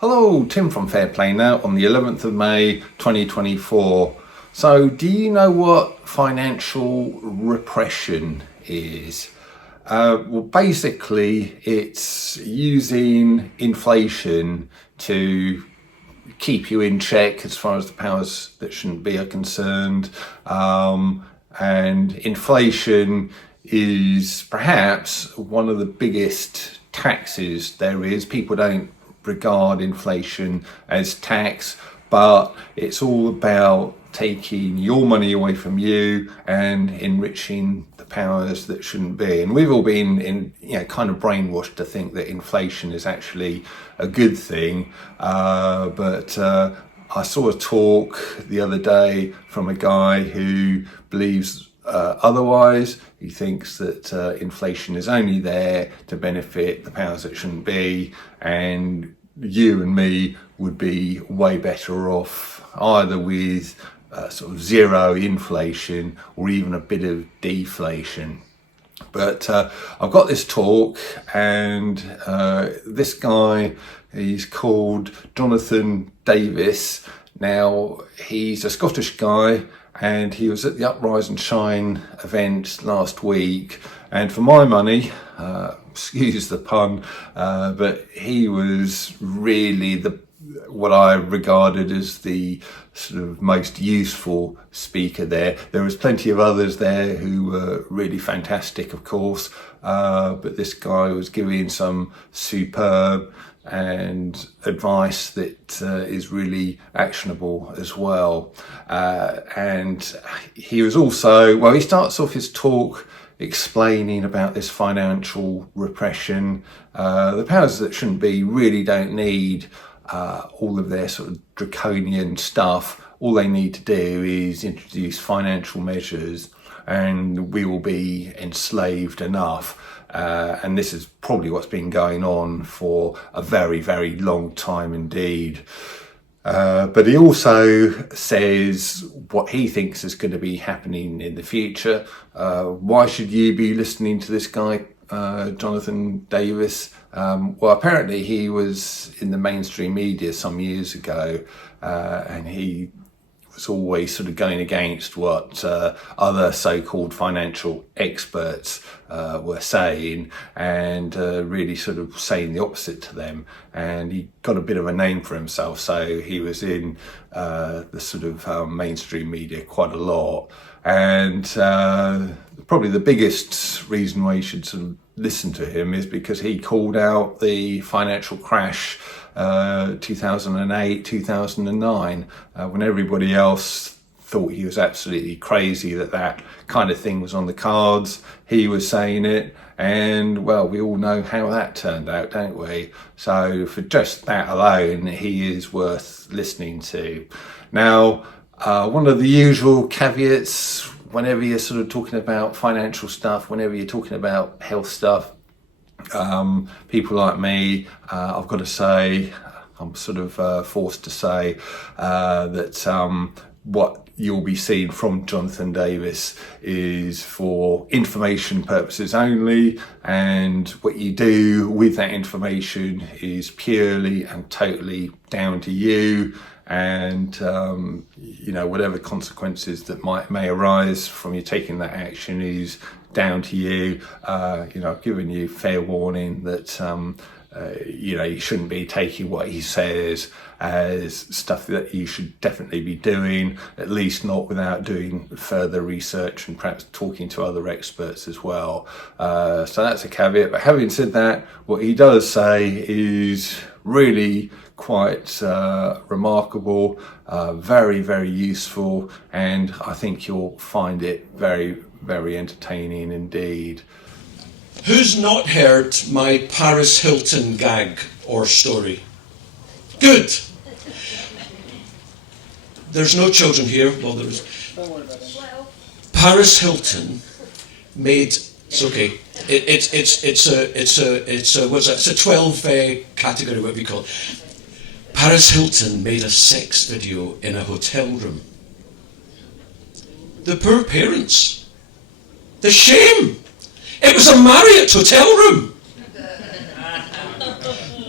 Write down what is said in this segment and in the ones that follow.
Hello, Tim from Fair Play Now on the 11th of May 2024. So, do you know what financial repression is? Well, basically, it's using inflation to keep you in check as far as the powers that shouldn't be are concerned. And inflation is perhaps one of the biggest taxes there is. People don't regard inflation as tax, but it's all about taking your money away from you and enriching the powers that shouldn't be. And we've all been kind of brainwashed to think that inflation is actually a good thing. But I saw a talk the other day from a guy who believes otherwise. He thinks that inflation is only there to benefit the powers that shouldn't be, and you and me would be way better off either with sort of zero inflation or even a bit of deflation. But I've got this talk, and this guy, he's called Jonathan Davis. Now, he's a Scottish guy, and he was at the Uprise and Shine event last week. And for my money, excuse the pun, but he was really what I regarded as the sort of most useful speaker there. There was plenty of others there who were really fantastic, of course, but this guy was giving some superb and advice that is really actionable as well. And he was also, he starts off his talk explaining about this financial repression. The powers that shouldn't be really don't need all of their sort of draconian stuff. All they need to do is introduce financial measures and we will be enslaved enough. And this is probably what's been going on for a very, very long time indeed. But he also says what he thinks is going to be happening in the future. Why should you be listening to this guy, Jonathan Davis? Well, apparently he was in the mainstream media some years ago, and he was always sort of going against what other so-called financial experts were saying, and really sort of saying the opposite to them. And he got a bit of a name for himself, so he was in the sort of mainstream media quite a lot. And probably the biggest reason why you should sort of listen to him is because he called out the financial crash 2008, 2009, when everybody else thought he was absolutely crazy that kind of thing was on the cards. He was saying it, and well, we all know how that turned out, don't we? So for just that alone, he is worth listening to. Now, one of the usual caveats whenever you're sort of talking about financial stuff, whenever you're talking about health stuff, people like me, I've got to say, I'm sort of forced to say that what you'll be seeing from Jonathan Davis is for information purposes only, and what you do with that information is purely and totally down to you. And whatever consequences that may arise from you taking that action is down to you. I've given you fair warning that you shouldn't be taking what he says as stuff that you should definitely be doing, at least not without doing further research and perhaps talking to other experts as well. So that's a caveat. But having said that, what he does say is really quite remarkable, very, very useful, and I think you'll find it very, very entertaining indeed. Who's not heard my Paris Hilton gag or story? Good. There's no children here. Well, there's. Paris Hilton made. It's okay. It's a 12 category, what we call it. Paris Hilton made a sex video in a hotel room. The poor parents. The shame. It was a Marriott hotel room.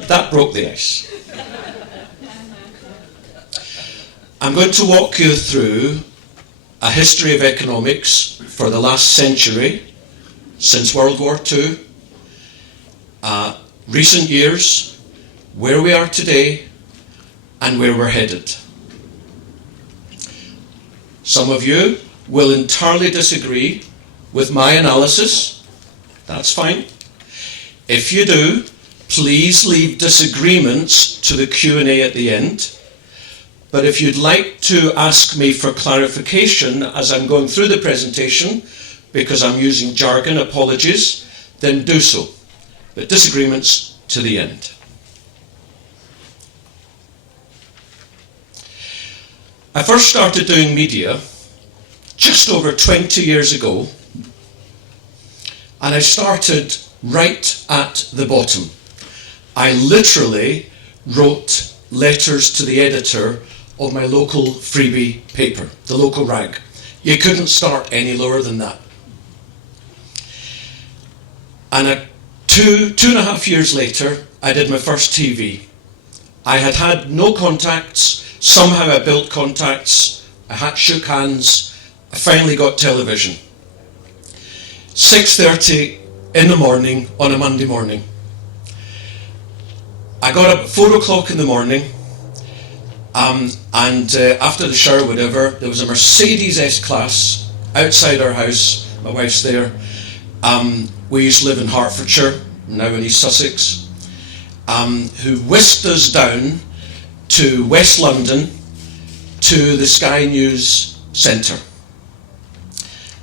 That broke the ice. I'm going to walk you through a history of economics for the last century, since World War II, recent years, where we are today, and where we're headed. Some of you will entirely disagree with my analysis. That's fine. If you do, please leave disagreements to the Q&A at the end. But if you'd like to ask me for clarification as I'm going through the presentation, because I'm using jargon, apologies, then do so. But disagreements to the end. I first started doing media just over 20 years ago, and I started right at the bottom. I literally wrote letters to the editor of my local freebie paper, the local rag. You couldn't start any lower than that. And 2.5 years later, I did my first TV. I had had no contacts. Somehow I built contacts. I shook hands. I finally got television. 6:30 in the morning on a Monday morning. I got up at 4 o'clock in the morning, and after the shower, whatever, there was a Mercedes S-Class outside our house. My wife's there. We used to live in Hertfordshire, now in East Sussex, who whisked us down to West London to the Sky News Centre.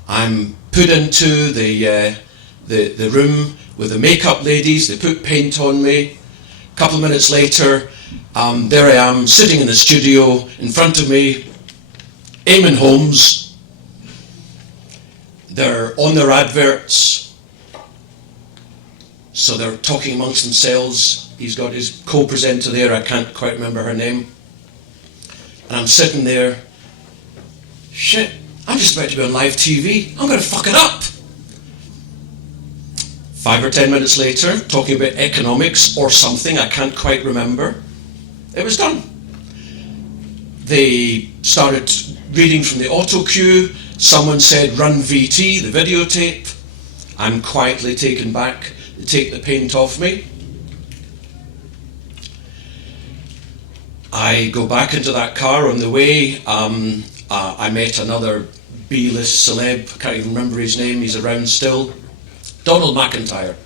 I'm put into the room with the makeup ladies. They put paint on me. A couple of minutes later, there I am sitting in the studio. In front of me, Eamon Holmes. They're on their adverts, so they're talking amongst themselves. He's got his co-presenter there. I can't quite remember her name. And I'm sitting there. Shit, I'm just about to be on live TV. I'm going to fuck it up. 5 or 10 minutes later, talking about economics or something, I can't quite remember. It was done. They started reading from the auto cue. Someone said, run VT, the videotape. I'm quietly taken back. They take the paint off me. I go back into that car on the way. I met another B-list celeb. I can't even remember his name. He's around still. Donald McIntyre.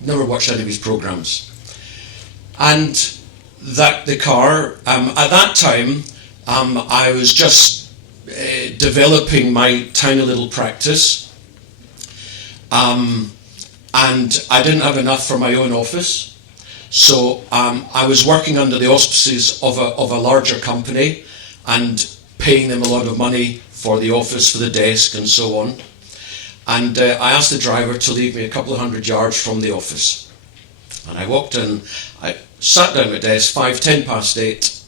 Never watched any of his programs. And the car, at that time, I was just developing my tiny little practice. And I didn't have enough for my own office. So I was working under the auspices of a larger company and paying them a lot of money for the office, for the desk and so on. And I asked the driver to leave me a couple of 100 yards from the office. And I walked in, I sat down at my desk, 10 past 8,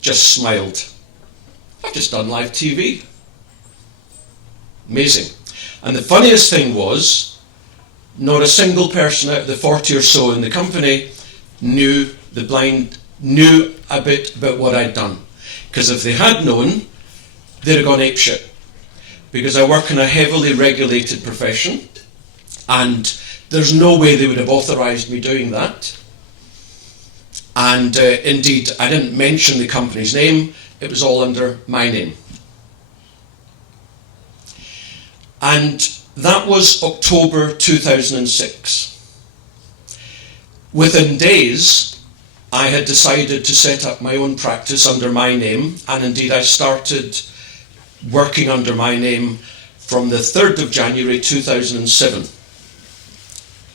just smiled. I've just done live TV. Amazing. And the funniest thing was, not a single person out of the 40 or so in the company knew a bit about what I'd done. Because if they had known, they'd have gone apeshit. Because I work in a heavily regulated profession, and there's no way they would have authorised me doing that. And indeed, I didn't mention the company's name. It was all under my name. And that was October 2006. Within days, I had decided to set up my own practice under my name, and indeed I started working under my name from the 3rd of January 2007.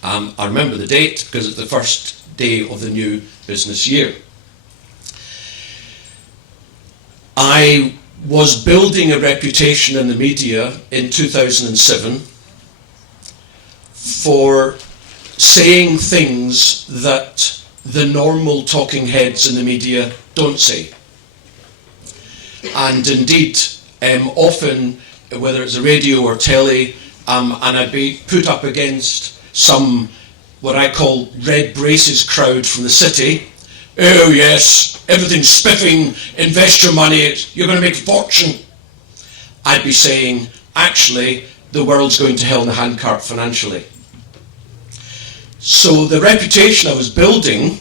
I remember the date because it's the first day of the new business year. I was building a reputation in the media in 2007 for saying things that the normal talking heads in the media don't say. And indeed, often, whether it's a radio or telly, and I'd be put up against some, what I call red braces crowd from the city, oh yes, everything's spiffing, invest your money, you're going to make a fortune. I'd be saying, actually, the world's going to hell in a handcart financially. So the reputation I was building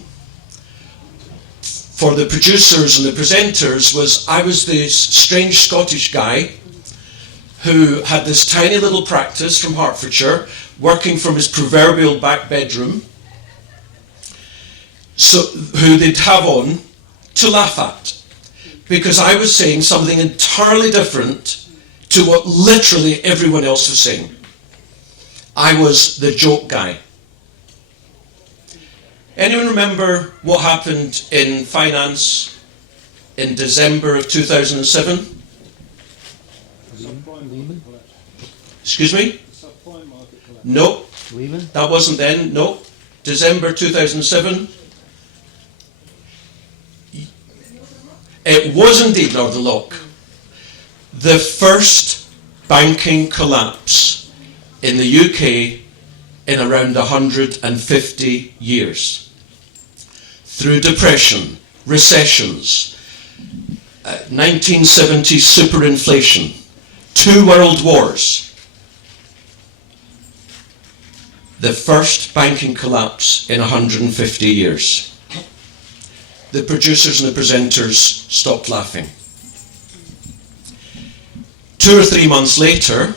for the producers and the presenters was I was this strange Scottish guy who had this tiny little practice from Hertfordshire, working from his proverbial back bedroom, so who they'd have on to laugh at, because I was saying something entirely different to what literally everyone else was saying. I was the joke guy. Anyone remember what happened in finance in December of 2007? Excuse me? No, that wasn't then. No, December 2007. It was indeed Northern Lock. The first banking collapse in the UK in around 150 years. Through depression, recessions, 1970s superinflation, 2 world wars. The first banking collapse in 150 years. The producers and the presenters stopped laughing. 2 or 3 months later,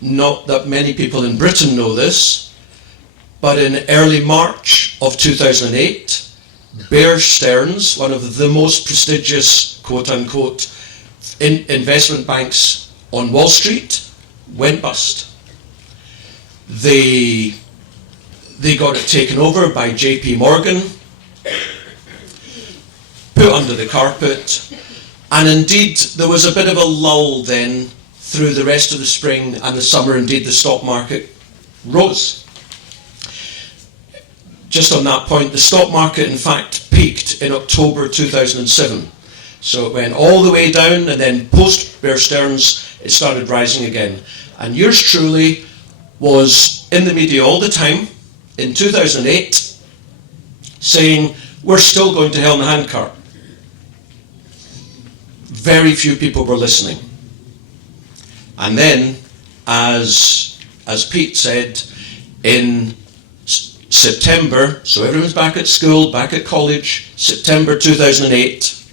not that many people in Britain know this, but in early March of 2008, Bear Stearns, one of the most prestigious, quote-unquote, investment banks on Wall Street, went bust. They got it taken over by JP Morgan, put under the carpet, and indeed there was a bit of a lull then through the rest of the spring and the summer. Indeed, the stock market rose. Just on that point, the stock market in fact peaked in October 2007. So it went all the way down, and then post Bear Stearns it started rising again. And yours truly was in the media all the time in 2008 saying we're still going to hell in a handcart. Very few people were listening. And then, as Pete said, in September, so everyone's back at school, back at college, September 2008,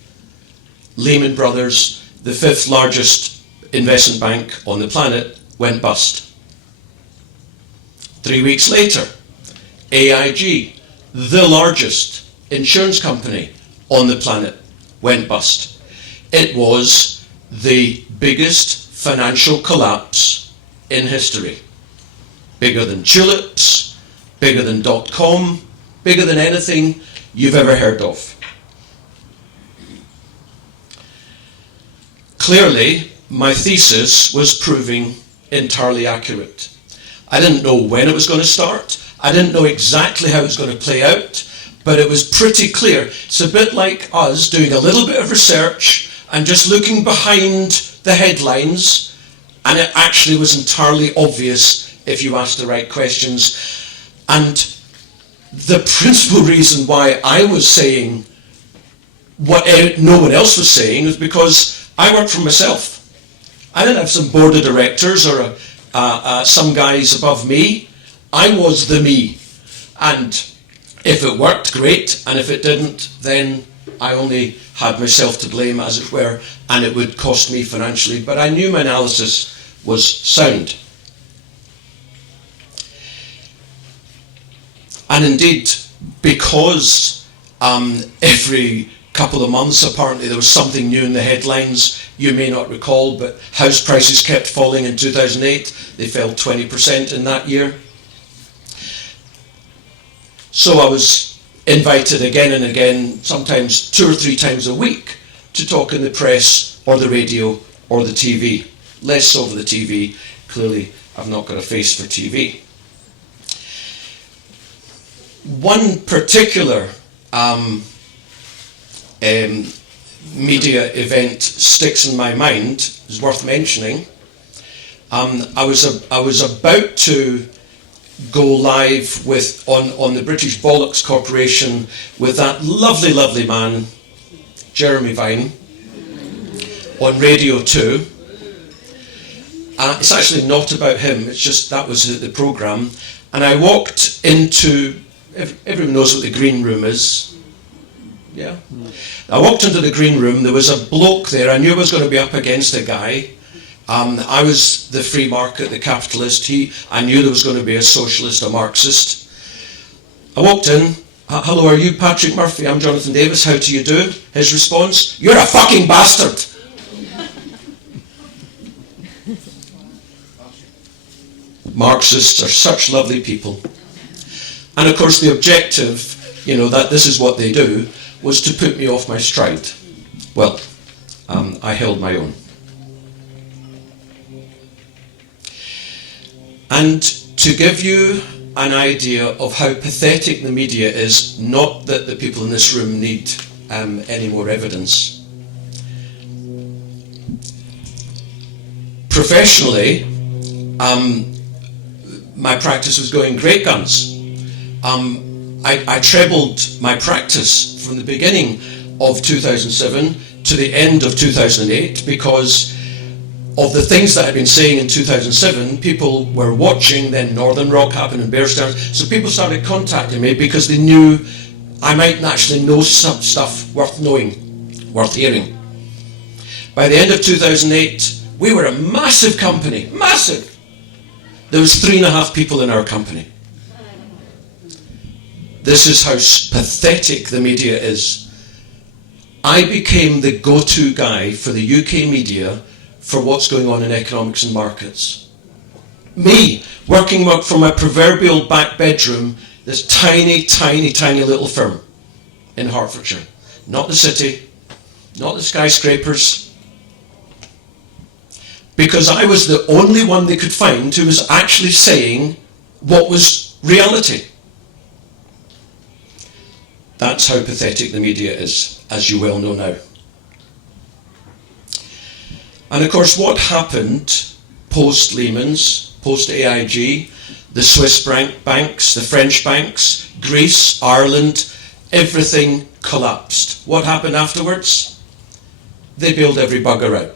Lehman Brothers, the 5th largest investment bank on the planet, went bust. 3 weeks later, AIG, the largest insurance company on the planet, went bust. It was the biggest financial collapse in history. Bigger than tulips, bigger than .com, bigger than anything you've ever heard of. Clearly, my thesis was proving entirely accurate. I didn't know when it was going to start. I didn't know exactly how it was going to play out, but it was pretty clear. It's a bit like us doing a little bit of research and just looking behind the headlines, and it actually was entirely obvious if you asked the right questions. And the principal reason why I was saying what no one else was saying was because I worked for myself. I didn't have some board of directors or some guys above me. I was the me. And if it worked, great, and if it didn't, then I only had myself to blame, as it were, and it would cost me financially. But I knew my analysis was sound. And indeed, because every couple of months apparently there was something new in the headlines, you may not recall, but house prices kept falling in 2008. They fell 20% in that year. So I was invited again and again, sometimes 2 or 3 times a week, to talk in the press or the radio or the TV. Less so for the TV. Clearly, I've not got a face for TV. One particular media event sticks in my mind, is worth mentioning. I was about to go live with on the British Bollocks Corporation with that lovely, lovely man, Jeremy Vine, on Radio 2. It's actually not about him, it's just that was the programme. And I walked into, everyone knows what the green room is. Yeah? I walked into the green room, there was a bloke there, I knew I was going to be up against a guy. I was the free market, the capitalist. I knew there was going to be a socialist, a Marxist. I walked in, hello, are you Patrick Murphy? I'm Jonathan Davis, how do you do? His response, you're a fucking bastard. Marxists are such lovely people. And of course the objective, that this is what they do, was to put me off my stride. Well, I held my own. And to give you an idea of how pathetic the media is, not that the people in this room need any more evidence. Professionally, my practice was going great guns. I trebled my practice from the beginning of 2007 to the end of 2008 because of the things that I'd been saying in 2007. People were watching, then Northern Rock happened and Bear Stearns, so people started contacting me because they knew I might actually know some stuff worth knowing, worth hearing. By the end of 2008, we were a massive company, massive. There was 3.5 people in our company. This is how pathetic the media is. I became the go-to guy for the UK media for what's going on in economics and markets. Me, working from my proverbial back bedroom, this tiny, tiny, tiny little firm in Hertfordshire. Not the city, not the skyscrapers. Because I was the only one they could find who was actually saying what was reality. That's how pathetic the media is, as you well know now. And of course, what happened post-Lehman's, post-AIG, the Swiss banks, the French banks, Greece, Ireland, everything collapsed. What happened afterwards? They bailed every bugger out.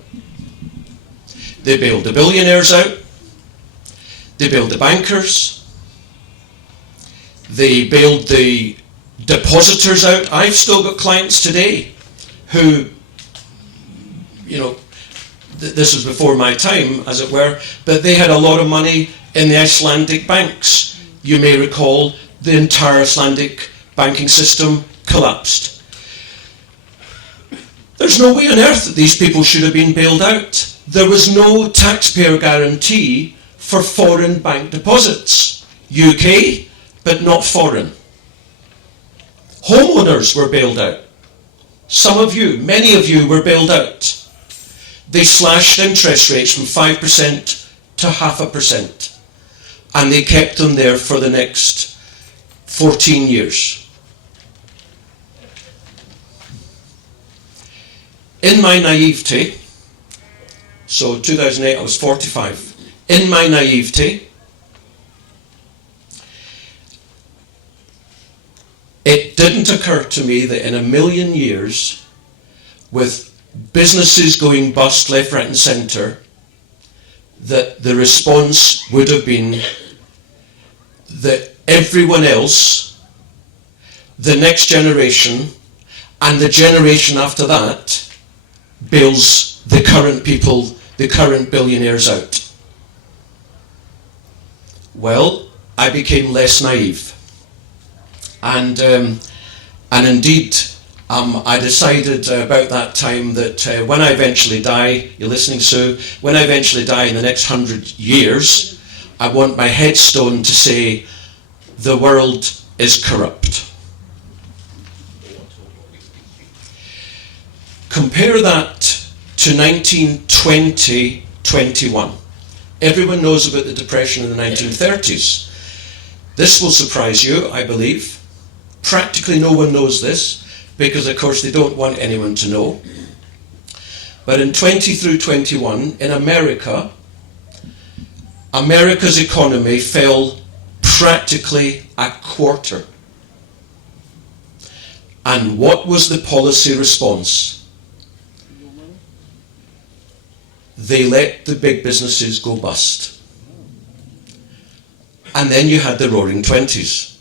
They bailed the billionaires out. They bailed the bankers. They bailed the depositors out. I've still got clients today who, this was before my time, as it were, but they had a lot of money in the Icelandic banks. You may recall the entire Icelandic banking system collapsed. There's no way on earth that these people should have been bailed out. There was no taxpayer guarantee for foreign bank deposits. UK, but not foreign. Homeowners were bailed out. Some of you, many of you were bailed out. They slashed interest rates from 5% to 0.5%. And they kept them there for the next 14 years. In my naivety, so 2008 I was 45, in my naivety, it didn't occur to me that in a million years, with businesses going bust left, right and centre, that the response would have been that everyone else, the next generation, and the generation after that, bails the current people, the current billionaires out. Well, I became less naive. And indeed, I decided about that time that when I eventually die, you're listening, Sue, when I eventually die in the next 100 years, I want my headstone to say, the world is corrupt. Compare that to 1920-21. Everyone knows about the Depression in the 1930s. This will surprise you, I believe. Practically no one knows this, because of course they don't want anyone to know. But in 20 through 21, in America, America's economy fell practically a quarter. And what was the policy response? They let the big businesses go bust. And then you had the roaring 20s.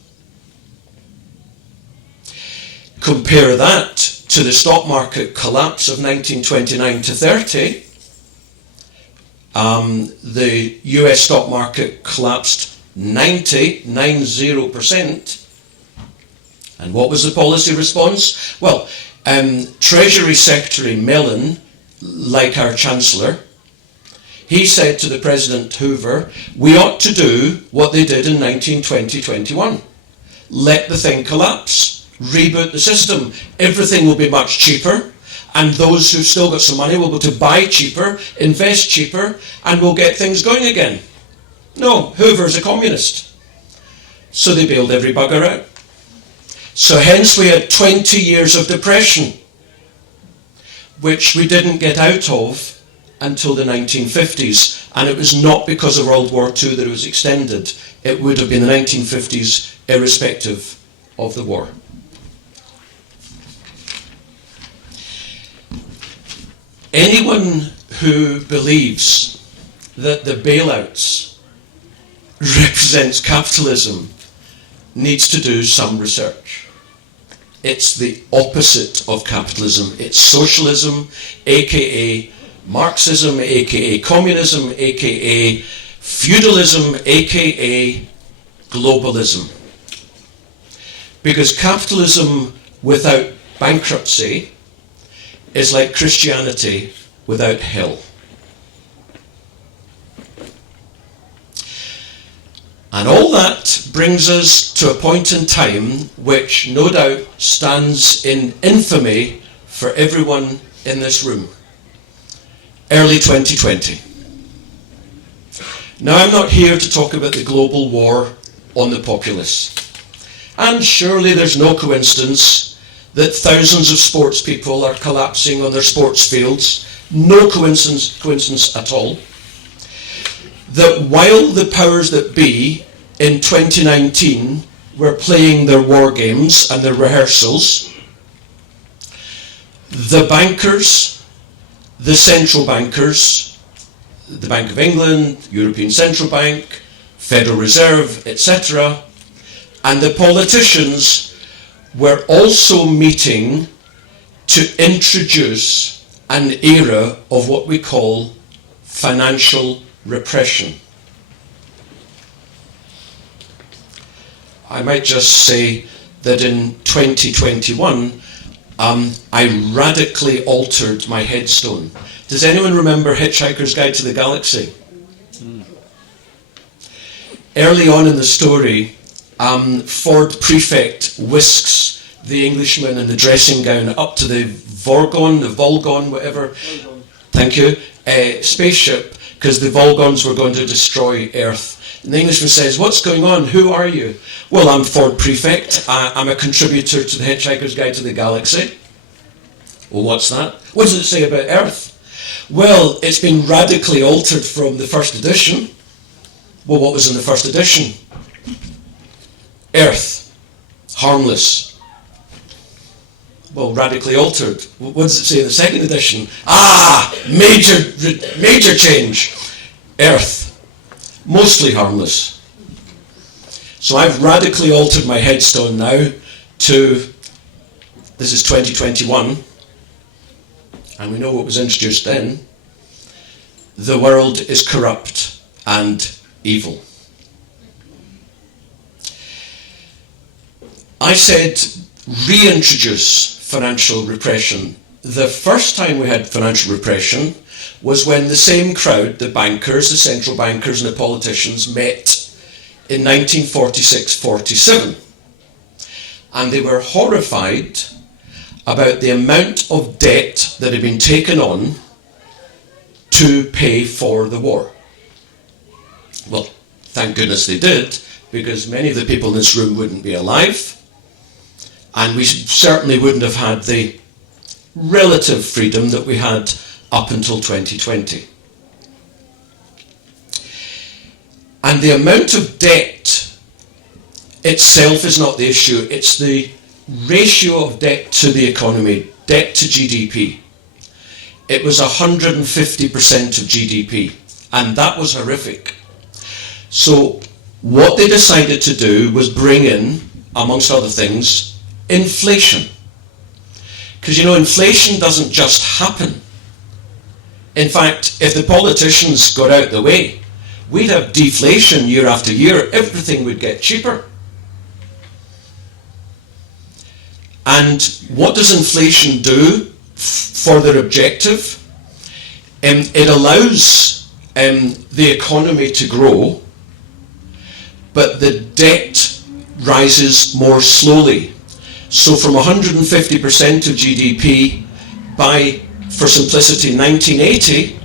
Compare that to the stock market collapse of 1929 to 30. The US stock market collapsed 90%. And what was the policy response? Well, Treasury Secretary Mellon, like our Chancellor, he said to the President Hoover, we ought to do what they did in 1920-21. Let the thing collapse, reboot the system. Everything will be much cheaper, and those who've still got some money will be able to buy cheaper, invest cheaper, and we'll get things going again. No, Hoover's a communist. So they bailed every bugger out. So hence we had 20 years of depression, which we didn't get out of until the 1950s. And it was not because of World War II that it was extended. It would have been the 1950s irrespective of the war. Anyone who believes that the bailouts represents capitalism needs to do some research. It's the opposite of capitalism. It's socialism, aka Marxism, aka communism, aka feudalism, aka globalism. Because capitalism without bankruptcy is like Christianity without hell. And all that brings us to a point in time which no doubt stands in infamy for everyone in this room. Early 2020. Now, I'm not here to talk about the global war on the populace. And surely there's no coincidence that thousands of sports people are collapsing on their sports fields. No coincidence at all. That while the powers that be in 2019 were playing their war games and their rehearsals, the bankers, the central bankers, the Bank of England, European Central Bank, Federal Reserve, etc., and the politicians were also meeting to introduce an era of what we call financial repression. I might just say that in 2021, I radically altered my headstone. Does anyone remember Hitchhiker's Guide to the Galaxy? Early on in the story, Ford Prefect whisks the Englishman in the dressing gown up to the Volgon, whatever. Volgon. Thank you. Spaceship, because the Volgons were going to destroy Earth. And the Englishman says, what's going on? Who are you? Well, I'm Ford Prefect. I'm a contributor to the Hitchhiker's Guide to the Galaxy. Well, what's that? What does it say about Earth? Well, it's been radically altered from the first edition. Well, what was in the first edition? Earth. Harmless. Well, radically altered. What does it say in the second edition? Major change. Earth. Mostly harmless. So I've radically altered my headstone now to, this is 2021, and we know what was introduced then. The world is corrupt and evil. I said reintroduce financial repression. The first time we had financial repression was when the same crowd, the bankers, the central bankers and the politicians met in 1946-47. And they were horrified about the amount of debt that had been taken on to pay for the war. Well, thank goodness they did, because many of the people in this room wouldn't be alive, and we certainly wouldn't have had the relative freedom that we had up until 2020. And the amount of debt itself is not the issue. It's the ratio of debt to the economy, debt to GDP. It was 150% of GDP, and that was horrific. So what they decided to do was bring in, amongst other things, inflation. Because you know, inflation doesn't just happen. In fact, if the politicians got out the way, we'd have deflation year after year. Everything would get cheaper. And what does inflation do for their objective? It allows the economy to grow, but the debt rises more slowly. So from 150% of GDP by, for simplicity, 1980,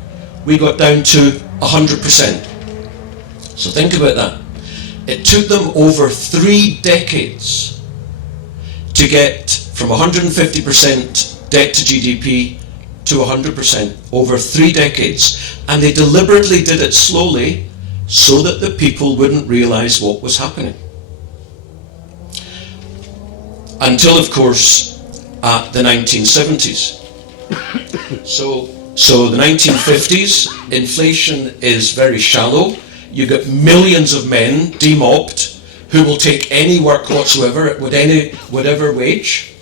we got down to 100%. So think about that. It took them over 3 decades to get from 150% debt to GDP to 100%, over 3 decades. And they deliberately did it slowly so that the people wouldn't realize what was happening. Until, of course, the 1970s. So the 1950s, inflation is very shallow. You get millions of men demobbed who will take any work whatsoever at whatever wage.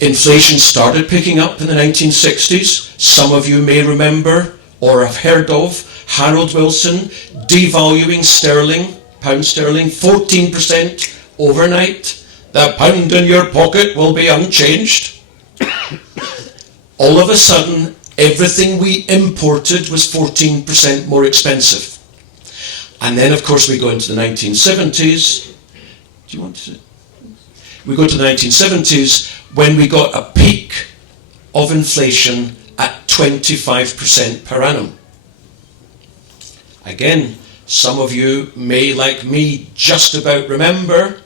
Inflation started picking up in the 1960s. Some of you may remember or have heard of Harold Wilson devaluing sterling, pound sterling, 14% overnight. The pound in your pocket will be unchanged. All of a sudden, everything we imported was 14% more expensive. And then, of course, we go into the 1970s. Do you want to? We go to the 1970s when we got a peak of inflation at 25% per annum. Again, some of you may, like me, just about remember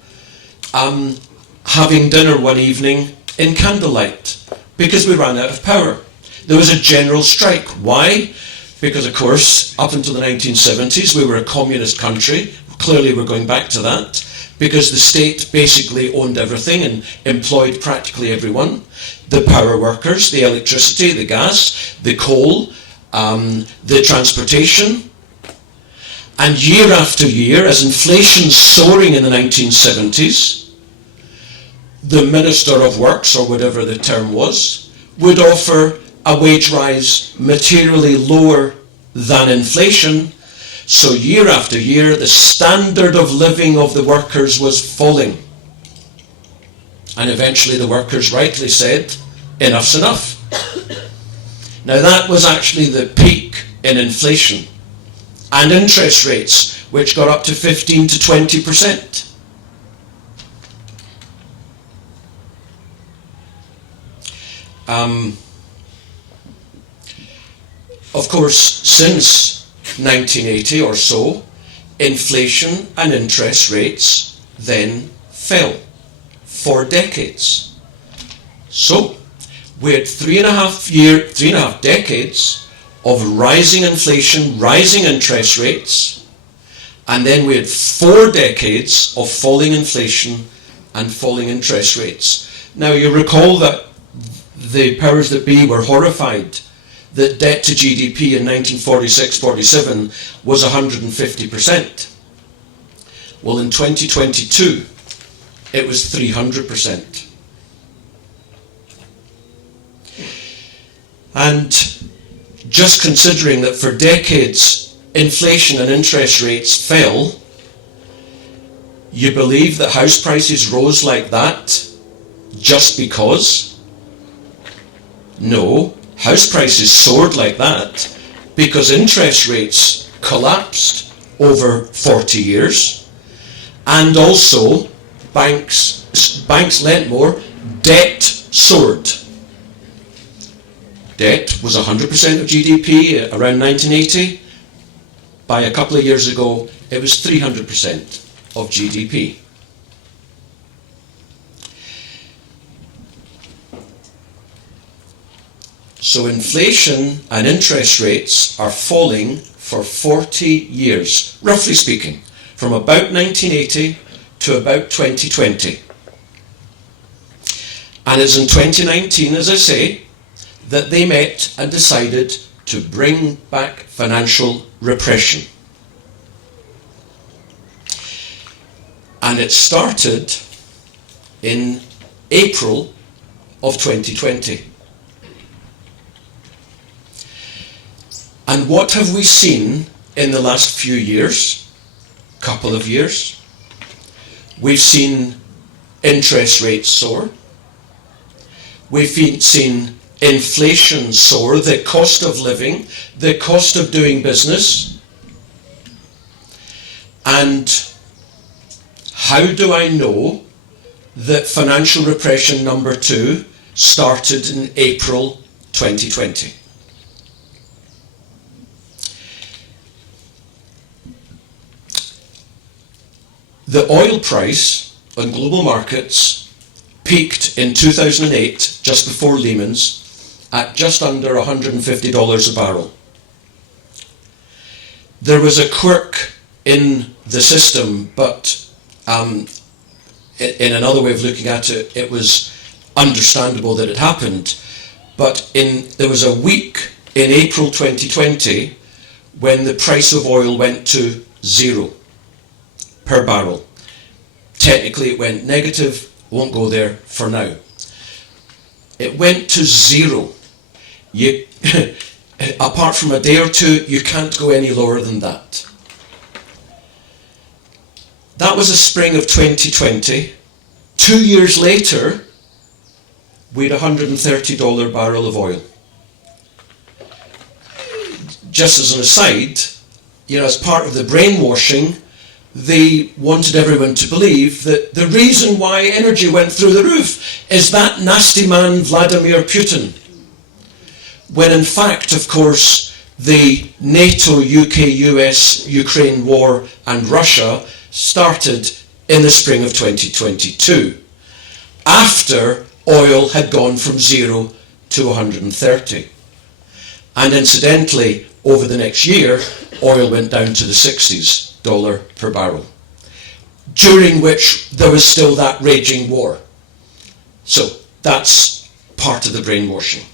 having dinner one evening in candlelight because we ran out of power. There was a general strike. Why? Because, of course, up until the 1970s, we were a communist country. Clearly, we're going back to that. Because the state basically owned everything and employed practically everyone. The power workers, the electricity, the gas, the coal, the transportation. And year after year, as inflation soaring in the 1970s, the Minister of Works, or whatever the term was, would offer a wage rise materially lower than inflation. So year after year, the standard of living of the workers was falling. And eventually the workers rightly said, enough's enough. Now that was actually the peak in inflation. And interest rates, which got up to 15 to 20%. Of course, since 1980 or so, inflation and interest rates then fell for decades. So we had 3.5 decades of rising inflation, rising interest rates, and then we had 4 decades of falling inflation and falling interest rates. Now you recall that the powers that be were horrified that debt to GDP in 1946-47 was 150%. Well, in 2022, it was 300%. And just considering that for decades, inflation and interest rates fell, you believe that house prices rose like that just because? No. House prices soared like that because interest rates collapsed over 40 years, and also banks lent more, debt soared. Debt was 100% of GDP around 1980. By a couple of years ago, it was 300% of GDP. So inflation and interest rates are falling for 40 years, roughly speaking, from about 1980 to about 2020. And it's in 2019, as I say, that they met and decided to bring back financial repression. And it started in April of 2020. And what have we seen in the last few years, couple of years? We've seen interest rates soar. We've seen inflation soar, the cost of living, the cost of doing business. And how do I know that financial repression number 2 started in April 2020? The oil price on global markets peaked in 2008, just before Lehman's, at just under $150 a barrel. There was a quirk in the system, but in another way of looking at it, it was understandable that it happened. But there was a week in April 2020 when the price of oil went to 0 per barrel. Technically it went negative, won't go there for now. It went to 0. Apart from a day or two, you can't go any lower than that. That was the spring of 2020. 2 years later, we had $130 barrel of oil. Just as an aside, as part of the brainwashing, they wanted everyone to believe that the reason why energy went through the roof is that nasty man Vladimir Putin. When in fact, of course, the NATO, UK, US, Ukraine war and Russia started in the spring of 2022, after oil had gone from 0 to 130. And incidentally, over the next year, oil went down to the 60s. $60 per barrel, during which there was still that raging war. So that's part of the brainwashing.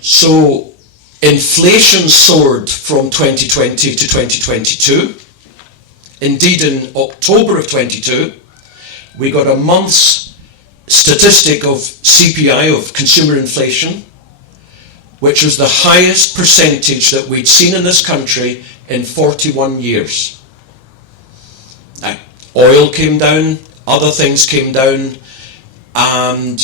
So inflation soared from 2020 to 2022. Indeed, in October of 22, we got a month's statistic of CPI, of consumer inflation, which was the highest percentage that we'd seen in this country in 41 years. Now, oil came down, other things came down, and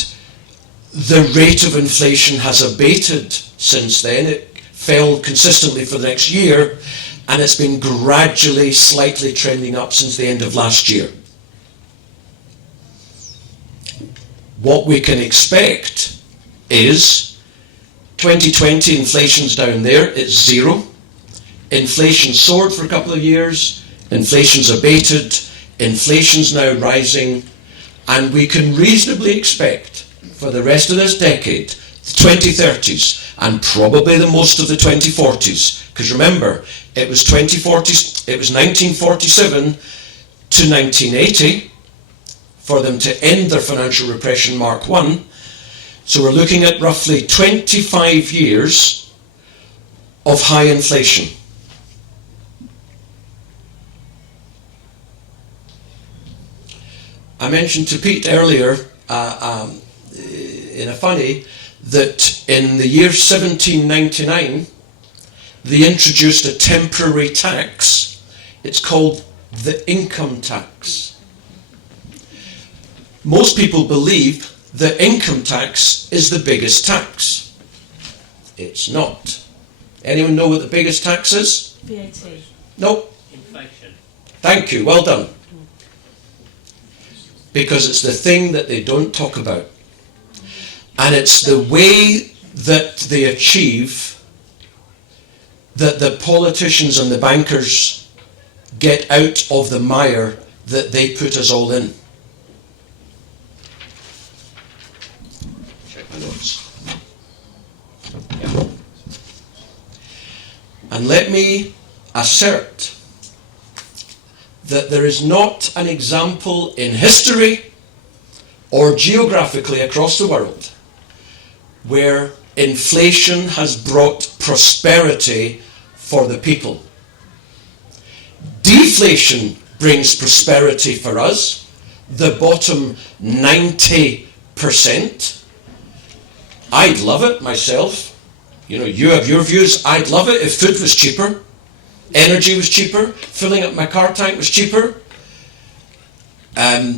the rate of inflation has abated since then. It fell consistently for the next year, and it's been gradually, slightly trending up since the end of last year. What we can expect is 2020, inflation's down there, it's 0. Inflation soared for a couple of years, inflation's abated, inflation's now rising, and we can reasonably expect for the rest of this decade, the 2030s, and probably the most of the 2040s, because remember, it was 1947 to 1980 for them to end their financial repression Mark 1. So we're looking at roughly 25 years of high inflation. I mentioned to Pete earlier, in a funny, that in the year 1799, they introduced a temporary tax. It's called the income tax. Most people believe the income tax is the biggest tax. It's not. Anyone know what the biggest tax is? VAT. No. Inflation. Thank you, well done. Because it's the thing that they don't talk about. And it's the way that they achieve that the politicians and the bankers get out of the mire that they put us all in. Check my notes. Yeah. And let me assert that there is not an example in history or geographically across the world where inflation has brought prosperity for the people. Deflation brings prosperity for us, the bottom 90%. I'd love it myself. You have your views. I'd love it if food was cheaper, energy was cheaper, filling up my car tank was cheaper,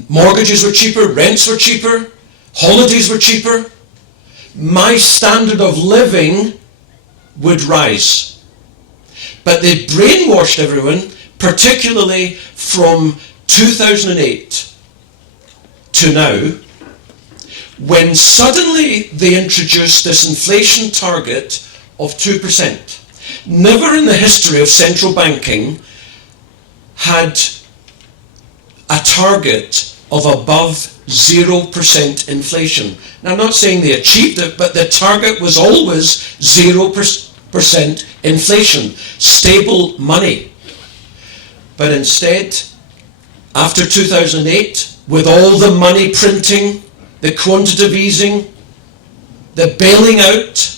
mortgages were cheaper, rents were cheaper, holidays were cheaper. My standard of living would rise. But they brainwashed everyone, particularly from 2008 to now, when suddenly they introduced this inflation target of 2%. Never in the history of central banking had a target of above 0% inflation. Now, I'm not saying they achieved it, but the target was always 0% inflation, stable money. But instead, after 2008, with all the money printing, the quantitative easing, the bailing out,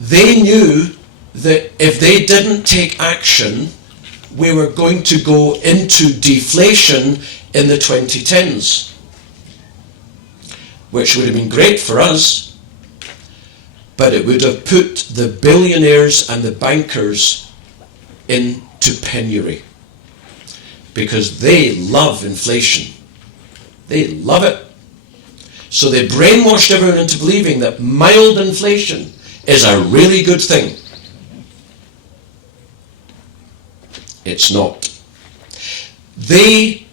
they knew that if they didn't take action, we were going to go into deflation in the 2010s, which would have been great for us, but it would have put the billionaires and the bankers into penury, because they love inflation. They love it. So they brainwashed everyone into believing that mild inflation is a really good thing. It's not. They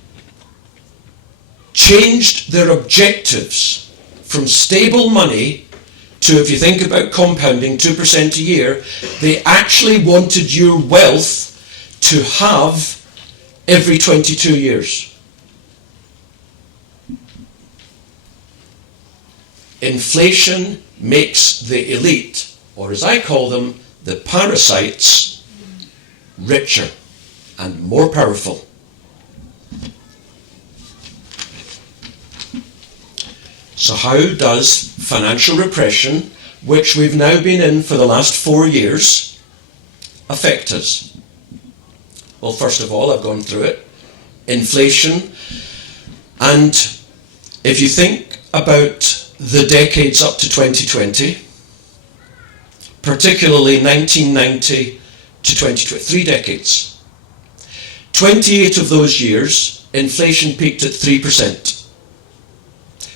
changed their objectives from stable money to, if you think about compounding 2% a year, they actually wanted your wealth to have every 22 years. Inflation makes the elite, or as I call them, the parasites, richer and more powerful. So how does financial repression, which we've now been in for the last 4 years, affect us? Well, first of all, I've gone through it. Inflation. And if you think about the decades up to 2020, particularly 1990 to 2020, 3 decades. 28 of those years, inflation peaked at 3%.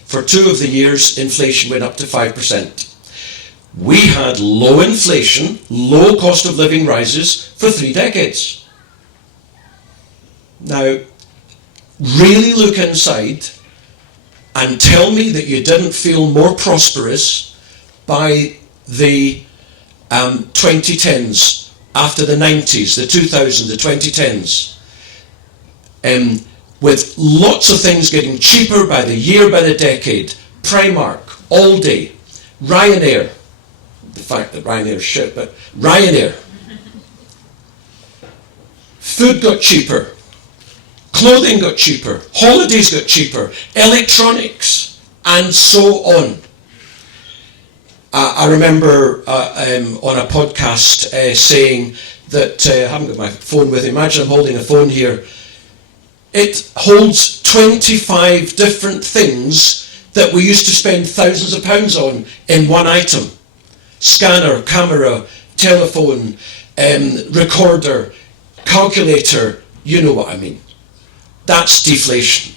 For 2 of the years, inflation went up to 5%. We had low inflation, low cost of living rises for 3 decades. Now, really look inside and tell me that you didn't feel more prosperous by the 2010s, after the 90s, the 2000s, the 2010s. With lots of things getting cheaper by the year, by the decade. Primark, Aldi, Ryanair. The fact that Ryanair's shit, but Ryanair. Food got cheaper. Clothing got cheaper. Holidays got cheaper. Electronics, and so on. I remember on a podcast saying that, I haven't got my phone with me, imagine I'm holding a phone here. It holds 25 different things that we used to spend thousands of pounds on in one item. Scanner, camera, telephone, recorder, calculator, you know what I mean. That's deflation.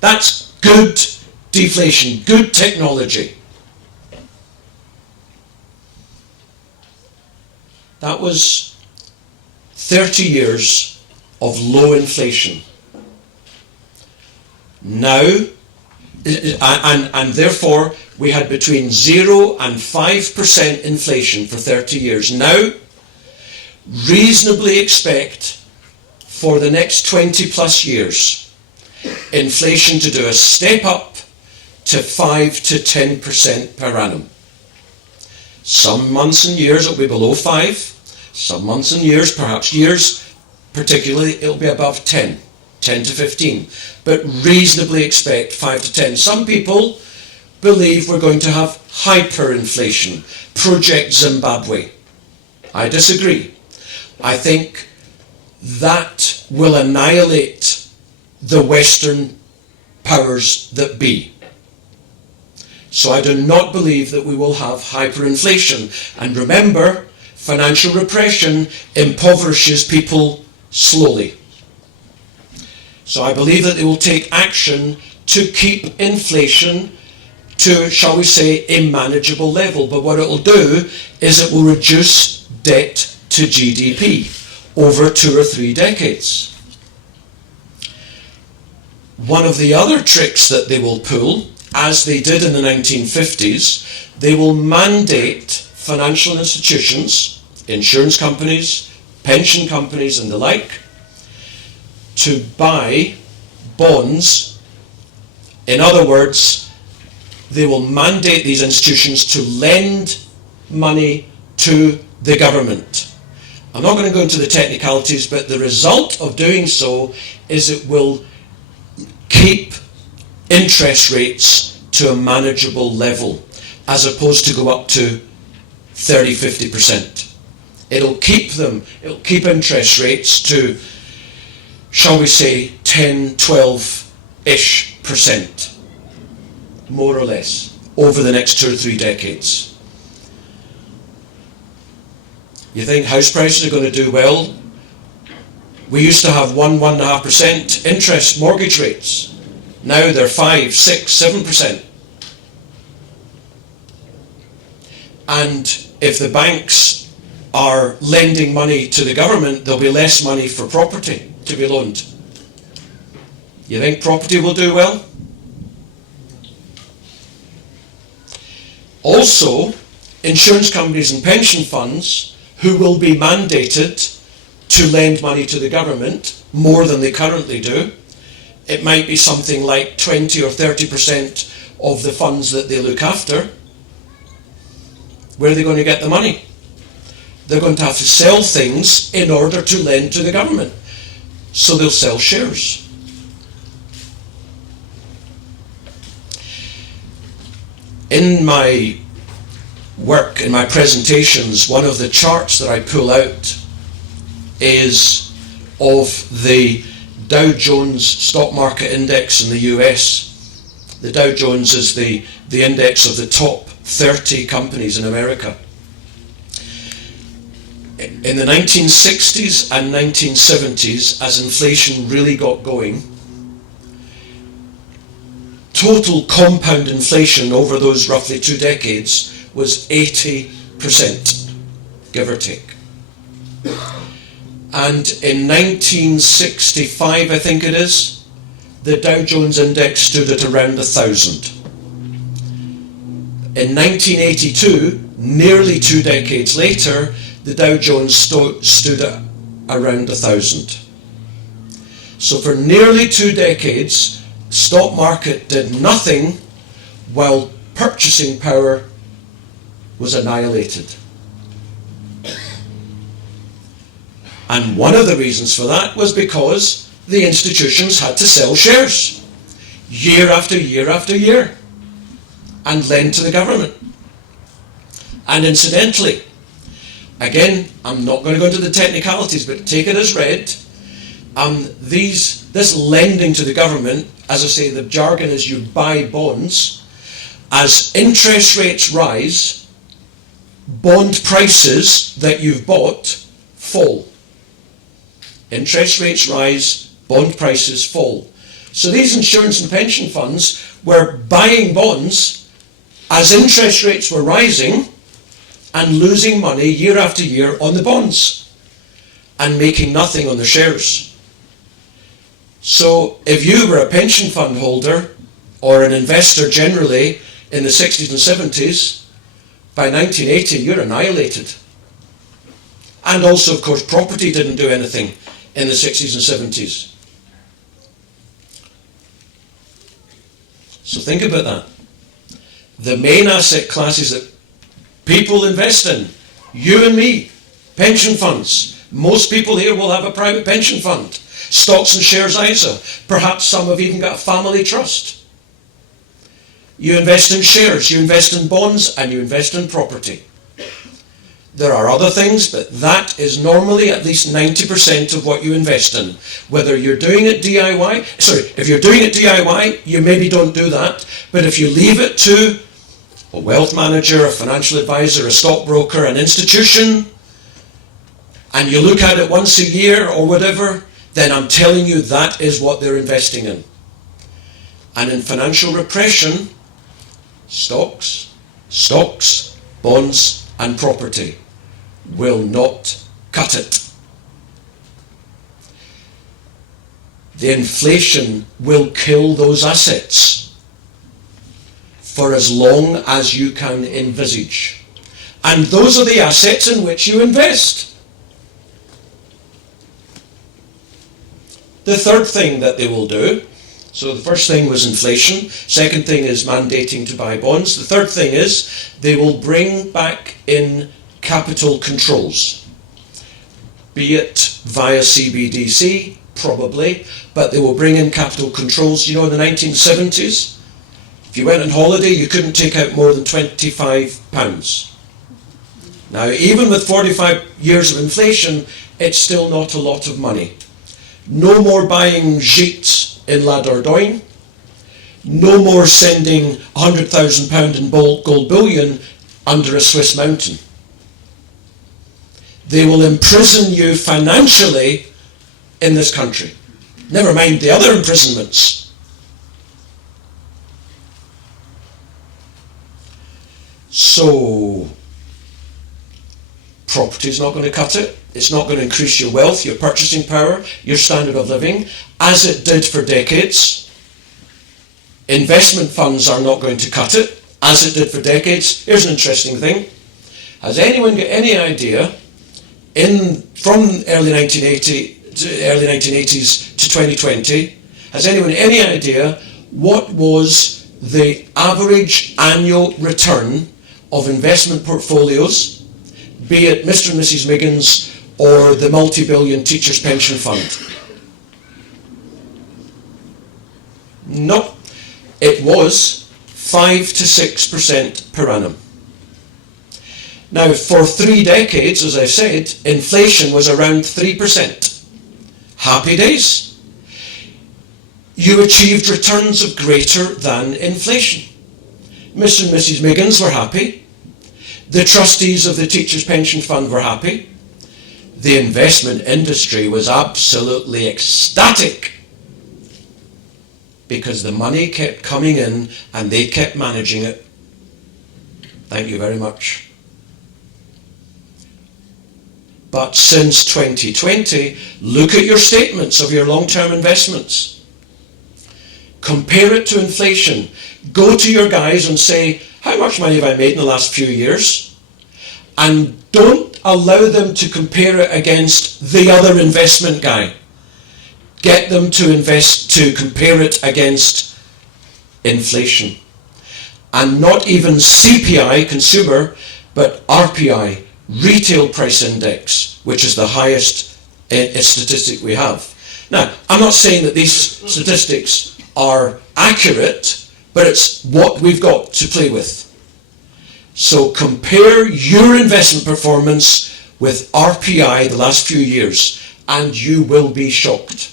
That's good deflation, good technology. That was 30 years of low inflation. Now, and therefore, we had between 0 and 5% inflation for 30 years. Now, reasonably expect for the next 20 plus years, inflation to do a step up to 5 to 10% per annum. Some months and years it'll be below 5, some months and years, perhaps years, particularly, it'll be above 10 to 15, but reasonably expect 5 to 10. Some people believe we're going to have hyperinflation, Project Zimbabwe. I disagree. I think that will annihilate the Western powers that be. So I do not believe that we will have hyperinflation. And remember, financial repression impoverishes people slowly. So I believe that they will take action to keep inflation to, shall we say, a manageable level. But what it will do is it will reduce debt to GDP over 2 or 3 decades. One of the other tricks that they will pull, as they did in the 1950s, they will mandate financial institutions, insurance companies, pension companies and the like, to buy bonds. In other words, they will mandate these institutions to lend money to the government. I'm not going to go into the technicalities, but the result of doing so is it will keep interest rates to a manageable level, as opposed to go up to 30-50%. It'll keep interest rates to, shall we say, 10-12-ish%, more or less, over the next 2 or 3 decades. You think house prices are going to do well? We used to have 1-1.5% interest mortgage rates. Now they're 5, 6, 7%. And if the banks are lending money to the government, there'll be less money for property to be loaned. You think property will do well? Also, insurance companies and pension funds who will be mandated to lend money to the government more than they currently do. It might be something like 20 or 30% of the funds that they look after. Where are they going to get the money? They're going to have to sell things in order to lend to the government. So they'll sell shares. In my work, in my presentations, one of the charts that I pull out is of the Dow Jones stock market index in the US. The Dow Jones is the index of the top 30 companies in America. In the 1960s and 1970s, as inflation really got going, total compound inflation over those roughly 2 decades was 80%, give or take. And in 1965, I think it is, the Dow Jones index stood at around 1,000. In 1982, nearly 2 decades later, the Dow Jones stood at around 1,000. So for nearly 2 decades, stock market did nothing while purchasing power was annihilated. And one of the reasons for that was because the institutions had to sell shares year after year after year and lend to the government. And incidentally, again, I'm not going to go into the technicalities, but take it as read, this lending to the government, as I say, the jargon is you buy bonds. As interest rates rise, bond prices that you've bought fall. Interest rates rise, bond prices fall. So these insurance and pension funds were buying bonds as interest rates were rising and losing money year after year on the bonds and making nothing on the shares. So if you were a pension fund holder or an investor generally in the 60s and 70s, by 1980 you're annihilated. And also, of course, property didn't do anything in the 60s and 70s. So think about that. The main asset classes that people invest in, you and me, pension funds, Most people here will have a private pension fund, stocks and shares ISA. Perhaps some have even got a family trust. You invest in shares, you invest in bonds, and you invest in property. There are other things, but that is normally at least 90% of what you invest in. Whether you're doing it DIY, if you're doing it DIY, you maybe don't do that. But if you leave it to a wealth manager, a financial advisor, a stockbroker, an institution, and you look at it once a year or whatever, then I'm telling you that is what they're investing in. And in financial repression, stocks, bonds, and property will not cut it. The inflation will kill those assets for as long as you can envisage. And those are the assets in which you invest. The third thing that they will do, so the first thing was inflation, second thing is mandating to buy bonds, the third thing is they will bring back in capital controls, be it via CBDC, probably, but they will bring in capital controls. You know, in the 1970s, if you went on holiday, you couldn't take out more than £25. Now, even with 45 years of inflation, it's still not a lot of money. No more buying gîtes in La Dordogne. No more sending £100,000 in gold bullion under a Swiss mountain. They will imprison you financially in this country. Never mind the other imprisonments. So, property is not going to cut it. It's not going to increase your wealth, your purchasing power, your standard of living, as it did for decades. Investment funds are not going to cut it, as it did for decades. Here's an interesting thing. Has anyone got any idea, from early 1980s to 2020, has anyone any idea what was the average annual return of investment portfolios, be it Mr. and Mrs. Miggins or the multi-billion teachers pension fund? No, it was 5 to 6% per annum. Now, for 3 decades, as I said, inflation was around 3%. Happy days. You achieved returns of greater than inflation. Mr. and Mrs. Miggins were happy. The trustees of the Teachers' Pension Fund were happy. The investment industry was absolutely ecstatic because the money kept coming in and they kept managing it. Thank you very much. But since 2020, look at your statements of your long-term investments. Compare it to inflation. Go to your guys and say, how much money have I made in the last few years? And don't allow them to compare it against the other investment guy. Get them to compare it against inflation. And not even CPI, consumer, but RPI, Retail Price Index, which is the highest statistic we have. Now, I'm not saying that these statistics are accurate, but it's what we've got to play with. So compare your investment performance with RPI the last few years, and you will be shocked.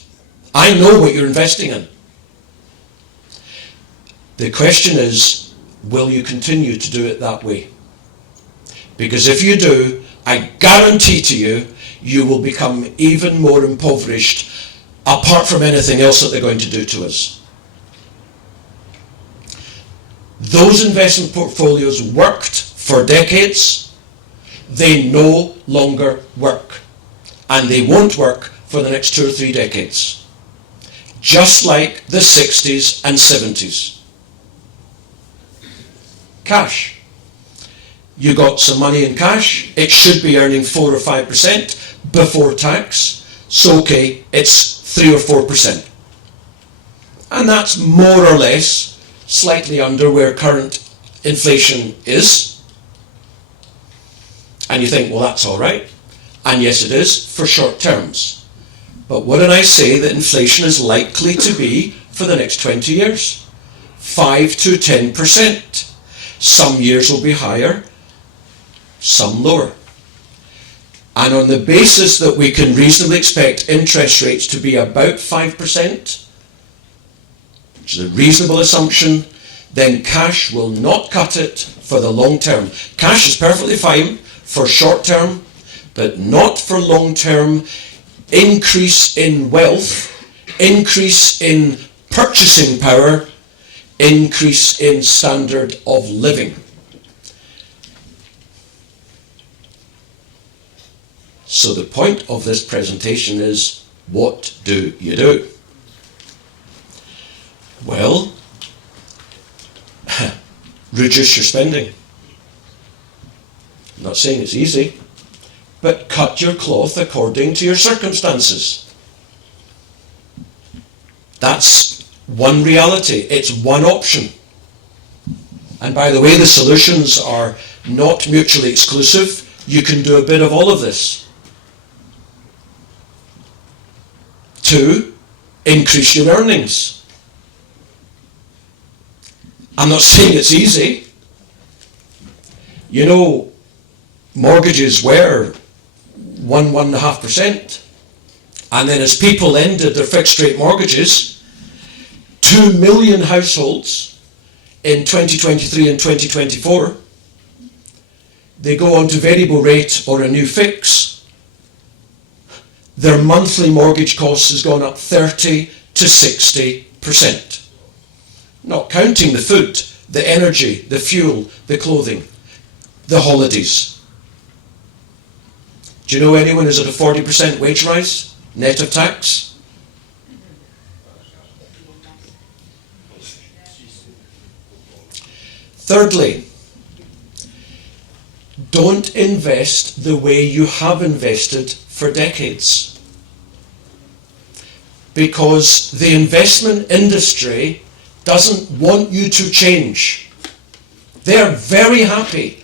I know what you're investing in. The question is, will you continue to do it that way? Because if you do, I guarantee to you, you will become even more impoverished, apart from anything else that they're going to do to us. Those investment portfolios worked for decades. They no longer work. And they won't work for the next 2 or 3 decades. Just like the 60s and 70s. Cash. You got some money in cash, it should be earning 4 or 5% before tax, so okay, it's 3 or 4%. And that's more or less slightly under where current inflation is. And you think, well, that's all right. And yes, it is for short terms. But what did I say that inflation is likely to be for the next 20 years? 5 to 10%. Some years will be higher, some lower. And on the basis that we can reasonably expect interest rates to be about 5%, which is a reasonable assumption, then cash will not cut it for the long term. Cash is perfectly fine for short term, but not for long term. Increase in wealth, increase in purchasing power, increase in standard of living. So the point of this presentation is, what do you do? Well, reduce your spending. I'm not saying it's easy, but cut your cloth according to your circumstances. That's one reality. It's one option. And by the way, the solutions are not mutually exclusive. You can do a bit of all of this. 2, increase your earnings. I'm not saying it's easy. You know, mortgages were 1.5%. And then as people ended their fixed rate mortgages, 2 million households in 2023 and 2024, they go on to variable rate or a new fix. Their monthly mortgage cost has gone up 30 to 60%. Not counting the food, the energy, the fuel, the clothing, the holidays. Do you know anyone who's at a 40% wage rise, net of tax? Thirdly, don't invest the way you have invested for decades. Because the investment industry doesn't want you to change. They're very happy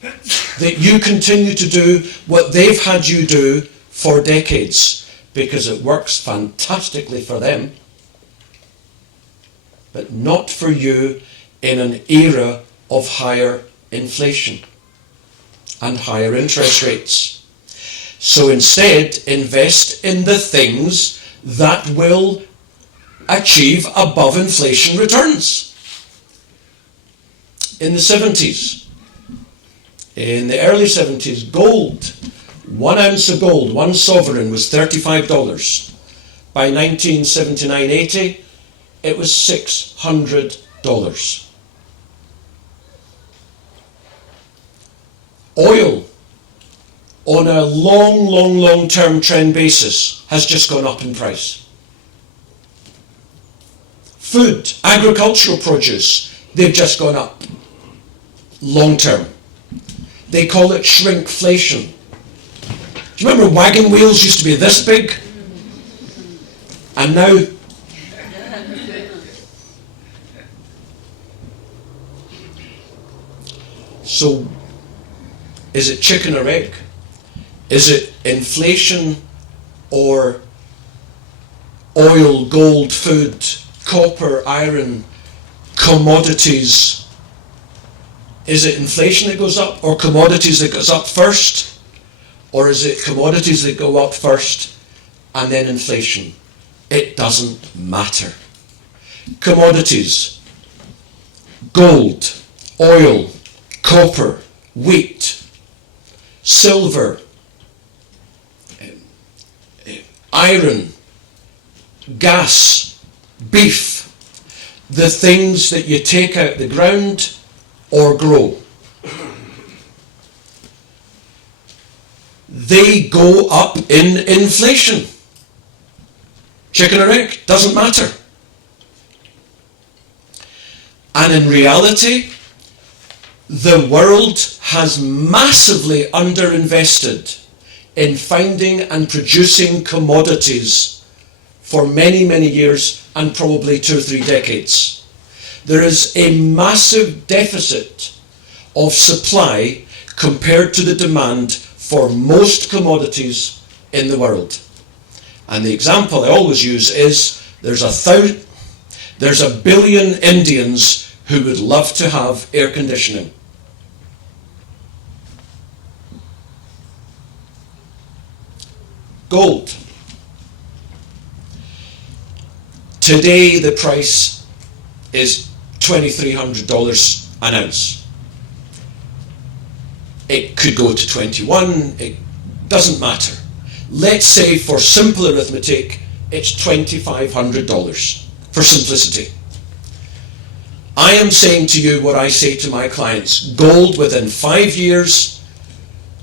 that you continue to do what they've had you do for decades, because it works fantastically for them, but not for you in an era of higher inflation and higher interest rates. So instead, invest in the things that will achieve above inflation returns. In the 70s, in the early 70s, gold, 1 ounce of gold, 1 sovereign was $35. By 1979-80, it was $600. Oil, on a long-term trend basis, has just gone up in price. Food, agricultural produce, they've just gone up long term. They call it shrinkflation. Do you remember wagon wheels used to be this big? And now so is it chicken or egg? Is it inflation or oil, gold, food, copper, iron, commodities? Is it inflation that goes up or commodities that goes up first? Or is it commodities that go up first and then inflation? It doesn't matter. Commodities, gold, oil, copper, wheat, silver, iron, gas, beef, the things that you take out the ground or grow. They go up in inflation. Chicken or egg, doesn't matter. And in reality, the world has massively underinvested in finding and producing commodities for many, many years, and probably 2 or 3 decades. There is a massive deficit of supply compared to the demand for most commodities in the world. And the example I always use is there's a billion Indians who would love to have air conditioning. Gold. Today the price is $2,300 an ounce. It could go to 21, it doesn't matter. Let's say for simple arithmetic, it's $2,500 for simplicity. I am saying to you what I say to my clients. Gold within 5 years,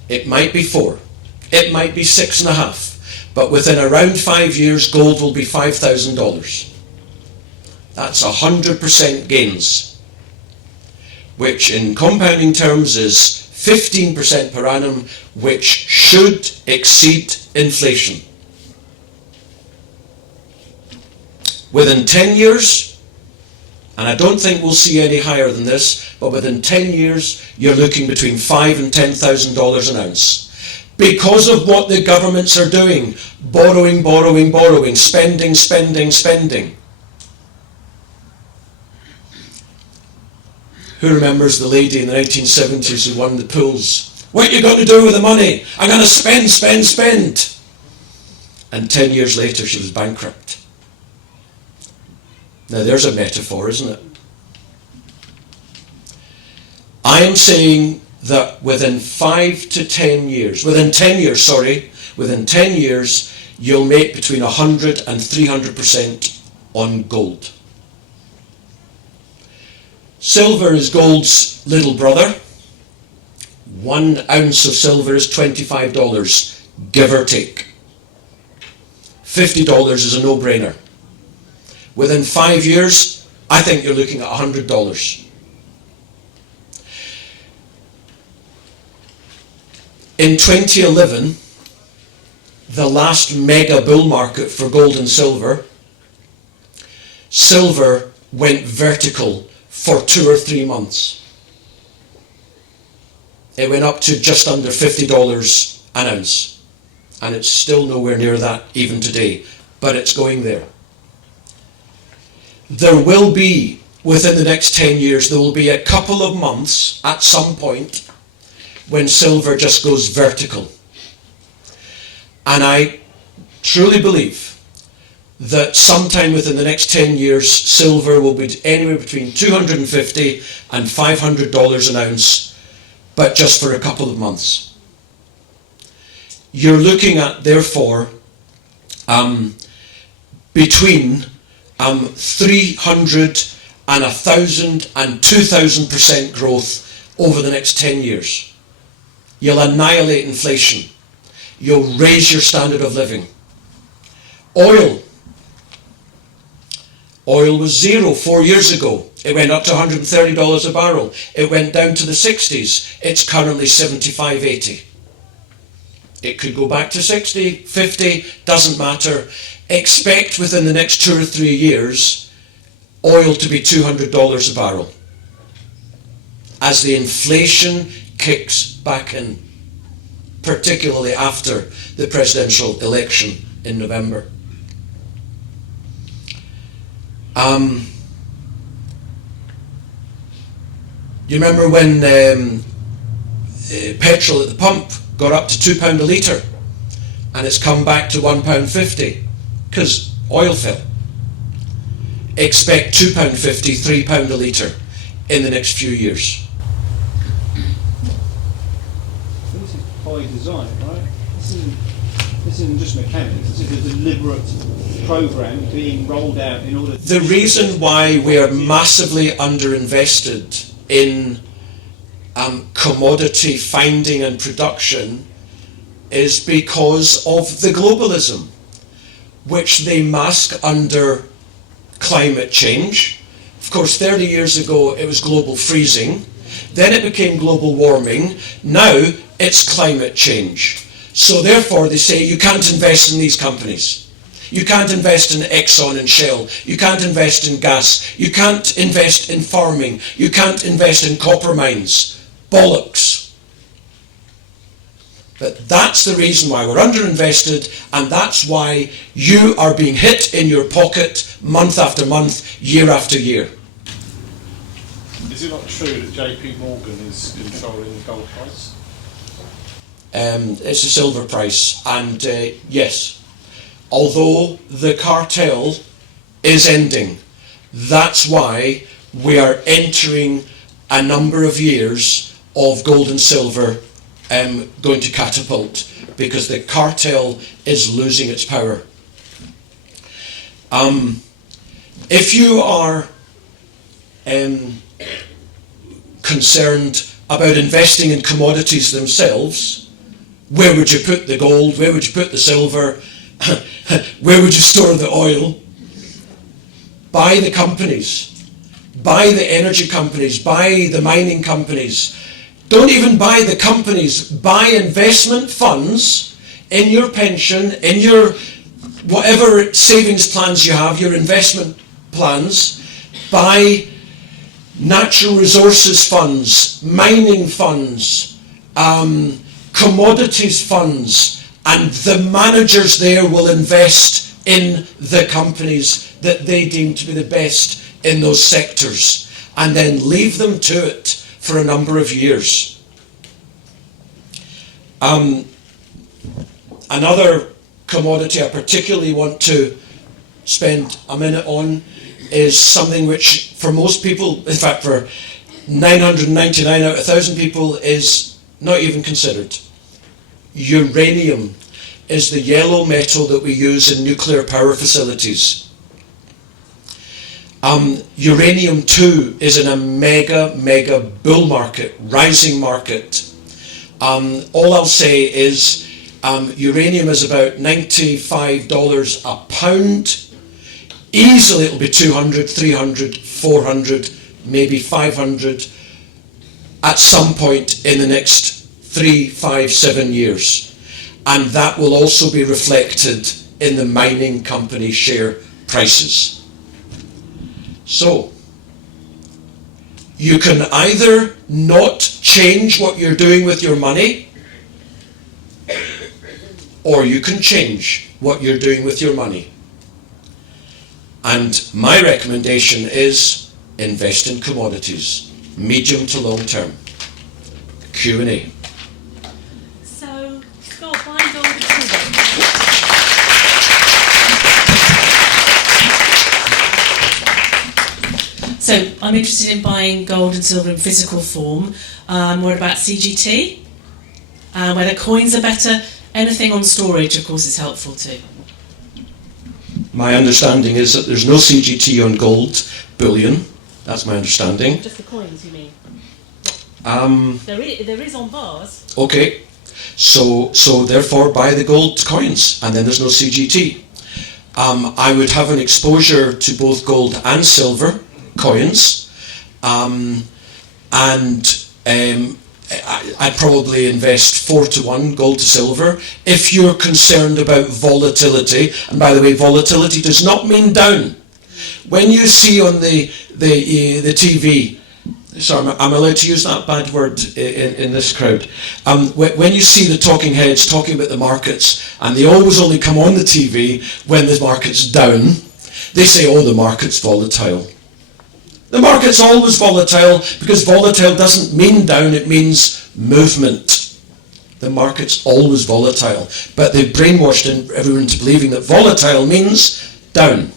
it might be 4, it might be 6.5, but within around 5 years, gold will be $5,000. That's 100% gains, which in compounding terms is 15% per annum, which should exceed inflation. Within 10 years, and I don't think we'll see any higher than this, but within 10 years, you're looking between $5,000 and $10,000 an ounce. Because of what the governments are doing, borrowing, borrowing, borrowing, spending, spending, spending. Who remembers the lady in the 1970s who won the pools? What are you going to do with the money? I'm going to spend, spend, spend. And 10 years later she was bankrupt. Now there's a metaphor, isn't it? I am saying that within 5 to 10 years, within 10 years, you'll make between 100 and 300% on gold. Silver is gold's little brother. 1 ounce of silver is $25, give or take. $50 is a no-brainer. Within 5 years, I think you're looking at $100. In 2011, the last mega bull market for gold and silver, silver went vertical for 2 or 3 months. It went up to just under $50 an ounce. And it's still nowhere near that even today, but it's going there. There will be, within the next 10 years, there will be a couple of months at some point when silver just goes vertical. And I truly believe that sometime within the next 10 years, silver will be anywhere between $250 and $500 an ounce, but just for a couple of months. You're looking at, therefore, between 300 and 1,000 and 2,000% growth over the next 10 years. You'll annihilate inflation. You'll raise your standard of living. Oil was zero 4 years ago. It went up to $130 a barrel. It went down to the 60s. It's currently 75, 80. It could go back to 60, 50, doesn't matter. Expect within the next 2 or 3 years oil to be $200 a barrel as the inflation kicks back in, particularly after the presidential election in November. You remember when petrol at the pump got up to £2 a litre and it's come back to £1.50 because oil fell. Expect £2.50, £3 a litre in the next few years. This is by design, right? This isn't just mechanics, this is a deliberate program being rolled out in order to... The reason why we are massively underinvested in commodity finding and production is because of the globalism, which they mask under climate change. Of course, 30 years ago it was global freezing, then it became global warming, now it's climate change. So therefore they say you can't invest in these companies. You can't invest in Exxon and Shell. You can't invest in gas. You can't invest in farming. You can't invest in copper mines. Bollocks. But that's the reason why we're underinvested, and that's why you are being hit in your pocket month after month, year after year. Is it not true that JP Morgan is controlling the gold price? It's a silver price, and yes, although the cartel is ending, that's why we are entering a number of years of gold and silver going to catapult, because the cartel is losing its power. If you are concerned about investing in commodities themselves, where would you put the gold? Where would you put the silver? Where would you store the oil? Buy the companies. Buy the energy companies. Buy the mining companies. Don't even buy the companies. Buy investment funds in your pension, in your whatever savings plans you have, your investment plans. Buy natural resources funds, mining funds, commodities funds, and the managers there will invest in the companies that they deem to be the best in those sectors, and then leave them to it for a number of years. Another commodity I particularly want to spend a minute on is something which for most people, in fact for 999 out of 1,000 people, is not even considered. Uranium is the yellow metal that we use in nuclear power facilities. Uranium too is in a mega bull market, rising market. All I'll say is uranium is about $95 a pound. Easily it'll be 200, 300, 400, maybe 500 at some point in the next 3, 5, 7 years. And that will also be reflected in the mining company share prices. So, you can either not change what you're doing with your money, or you can change what you're doing with your money. And my recommendation is invest in commodities, medium to long term. Q&A. So, Scott, why gold and silver? So, I'm interested in buying gold and silver in physical form. What about CGT? Whether coins are better. Anything on storage, of course, is helpful too. My understanding is that there's no CGT on gold bullion. That's my understanding. Just the coins, you mean? There is on bars. Okay, so therefore buy the gold coins, and then there's no CGT. I would have an exposure to both gold and silver coins, and I'd probably invest 4-to-1 gold to silver if you're concerned about volatility. And by the way, volatility does not mean down. When you see on the TV, sorry, I'm allowed to use that bad word in this crowd. When you see the talking heads talking about the markets, and they always only come on the TV when the market's down, they say, oh, the market's volatile. The market's always volatile, because volatile doesn't mean down, it means movement. The market's always volatile, but they've brainwashed everyone into believing that volatile means down.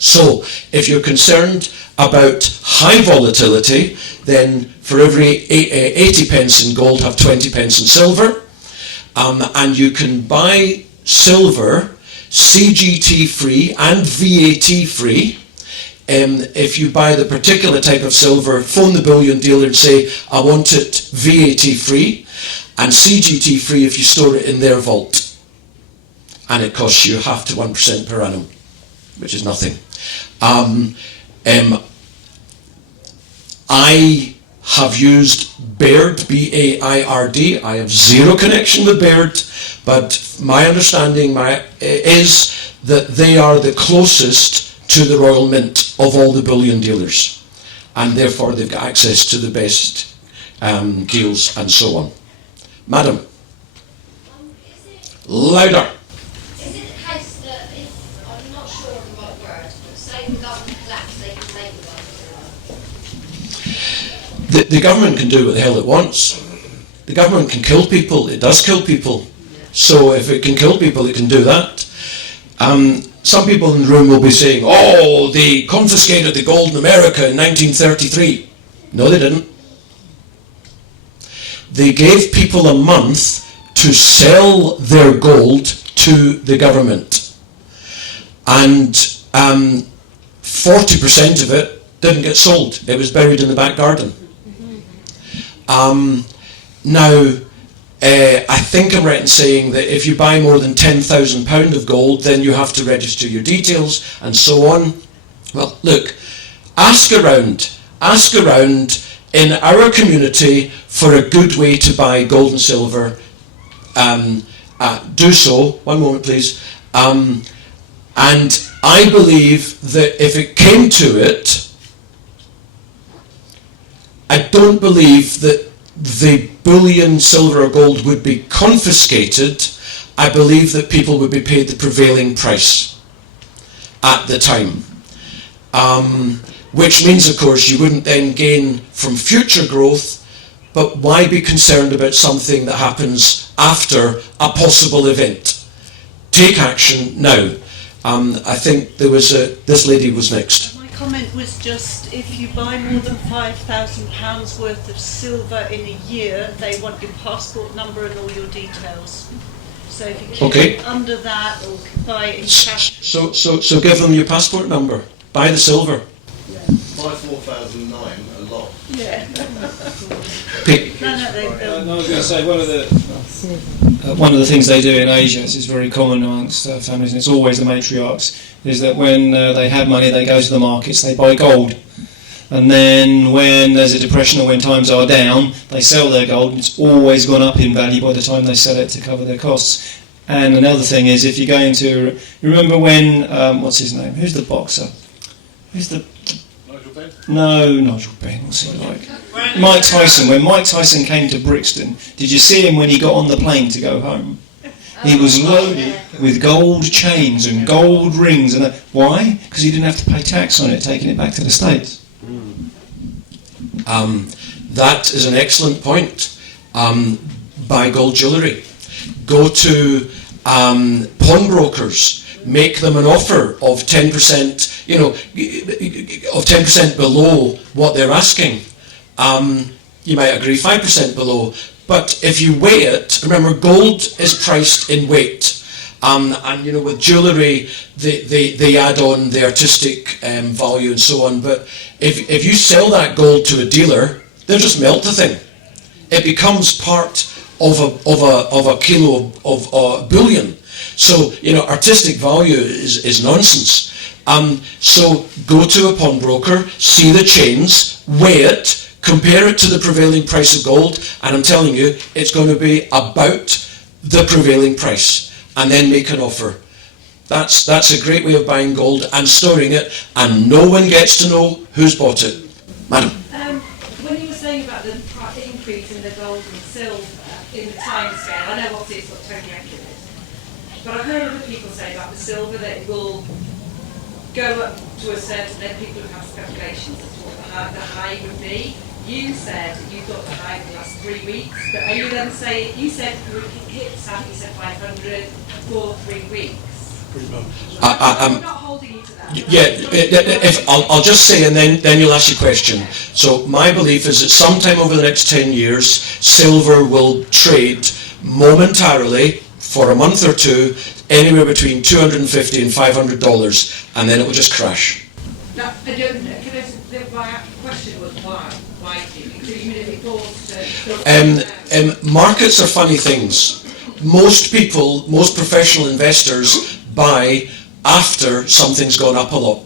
So, if you're concerned about high volatility, then for every 80 pence in gold, have 20 pence in silver. And you can buy silver CGT free and VAT free. If you buy the particular type of silver, phone the bullion dealer and say, I want it VAT free and CGT free if you store it in their vault. And it costs you 0.5 to 1% per annum, which is nothing. I have used Baird, B-A-I-R-D. I have zero connection with Baird, but my understanding is that they are the closest to the Royal Mint of all the bullion dealers, and therefore they've got access to the best deals and so on. Madam. Louder. Is it the case that if, I'm not sure of the right word, but say the government collapses, they can take the money? The government can do what the hell it wants. The government can kill people. It does kill people. So if it can kill people, it can do that. Some people in the room will be saying, oh, they confiscated the gold in America in 1933. No, they didn't. They gave people a month to sell their gold to the government. And 40% of it didn't get sold. It was buried in the back garden. Now, I think I'm right in saying that if you buy more than £10,000 of gold, then you have to register your details and so on. Well, look, ask around in our community for a good way to buy gold and silver. Do so. One moment, please. And I believe that if it came to it, I don't believe that the bullion, silver or gold would be confiscated. I believe that people would be paid the prevailing price at the time. Which means, of course, you wouldn't then gain from future growth, but why be concerned about something that happens after a possible event? Take action now. I think there was this lady was next. My comment was just, if you buy more than £5,000 worth of silver in a year, they want your passport number and all your details. So if you keep it under that or buy it in cash. So give them your passport number. Buy the silver. Buy 4,009, a lot. Yeah. I was going to say one of the things they do in Asia, this is very common amongst families, and it's always the matriarchs, is that when they have money, they go to the markets, they buy gold, and then when there's a depression or when times are down, they sell their gold, and it's always gone up in value by the time they sell it to cover their costs. And another thing is, if you're going to, you remember when what's his name? Who's the boxer? Who's the Nigel Benn? No, Nigel Benn, what's he like? Mike Tyson. When Mike Tyson came to Brixton, did you see him when he got on the plane to go home? He was loaded with gold chains and gold rings. And why? Because he didn't have to pay tax on it, taking it back to the States. That is an excellent point. Buy gold jewellery. Go to pawnbrokers. Make them an offer of 10%, of 10% below what they're asking. You might agree 5% below, but if you weigh it, remember gold is priced in weight. And with jewellery, they add on the artistic value and so on. But if you sell that gold to a dealer, they'll just melt the thing. It becomes part of a kilo of bullion. So, artistic value is nonsense. So go to a pawnbroker, see the chains, weigh it, compare it to the prevailing price of gold, and I'm telling you, it's going to be about the prevailing price, and then make an offer. That's a great way of buying gold and storing it, and no one gets to know who's bought it. Madam. When you were saying about the increase in the gold and silver in the time scale, I know obviously it's not totally accurate, but I've heard other people say about the silver that it will go up to a certain, then people have speculations as to what the high would be. You said you thought the high would last 3 weeks, but are you then saying, you said it hit Sam, you said 500 for 3 weeks? Pretty much. I'm not holding you to that. I'll just say, and then you'll ask your question. So my belief is that sometime over the next 10 years, silver will trade momentarily for a month or two, anywhere between $250 and $500, and then it will just crash. Now, my question was why? Why do you think? So you mean Markets are funny things. Most professional investors buy after something's gone up a lot.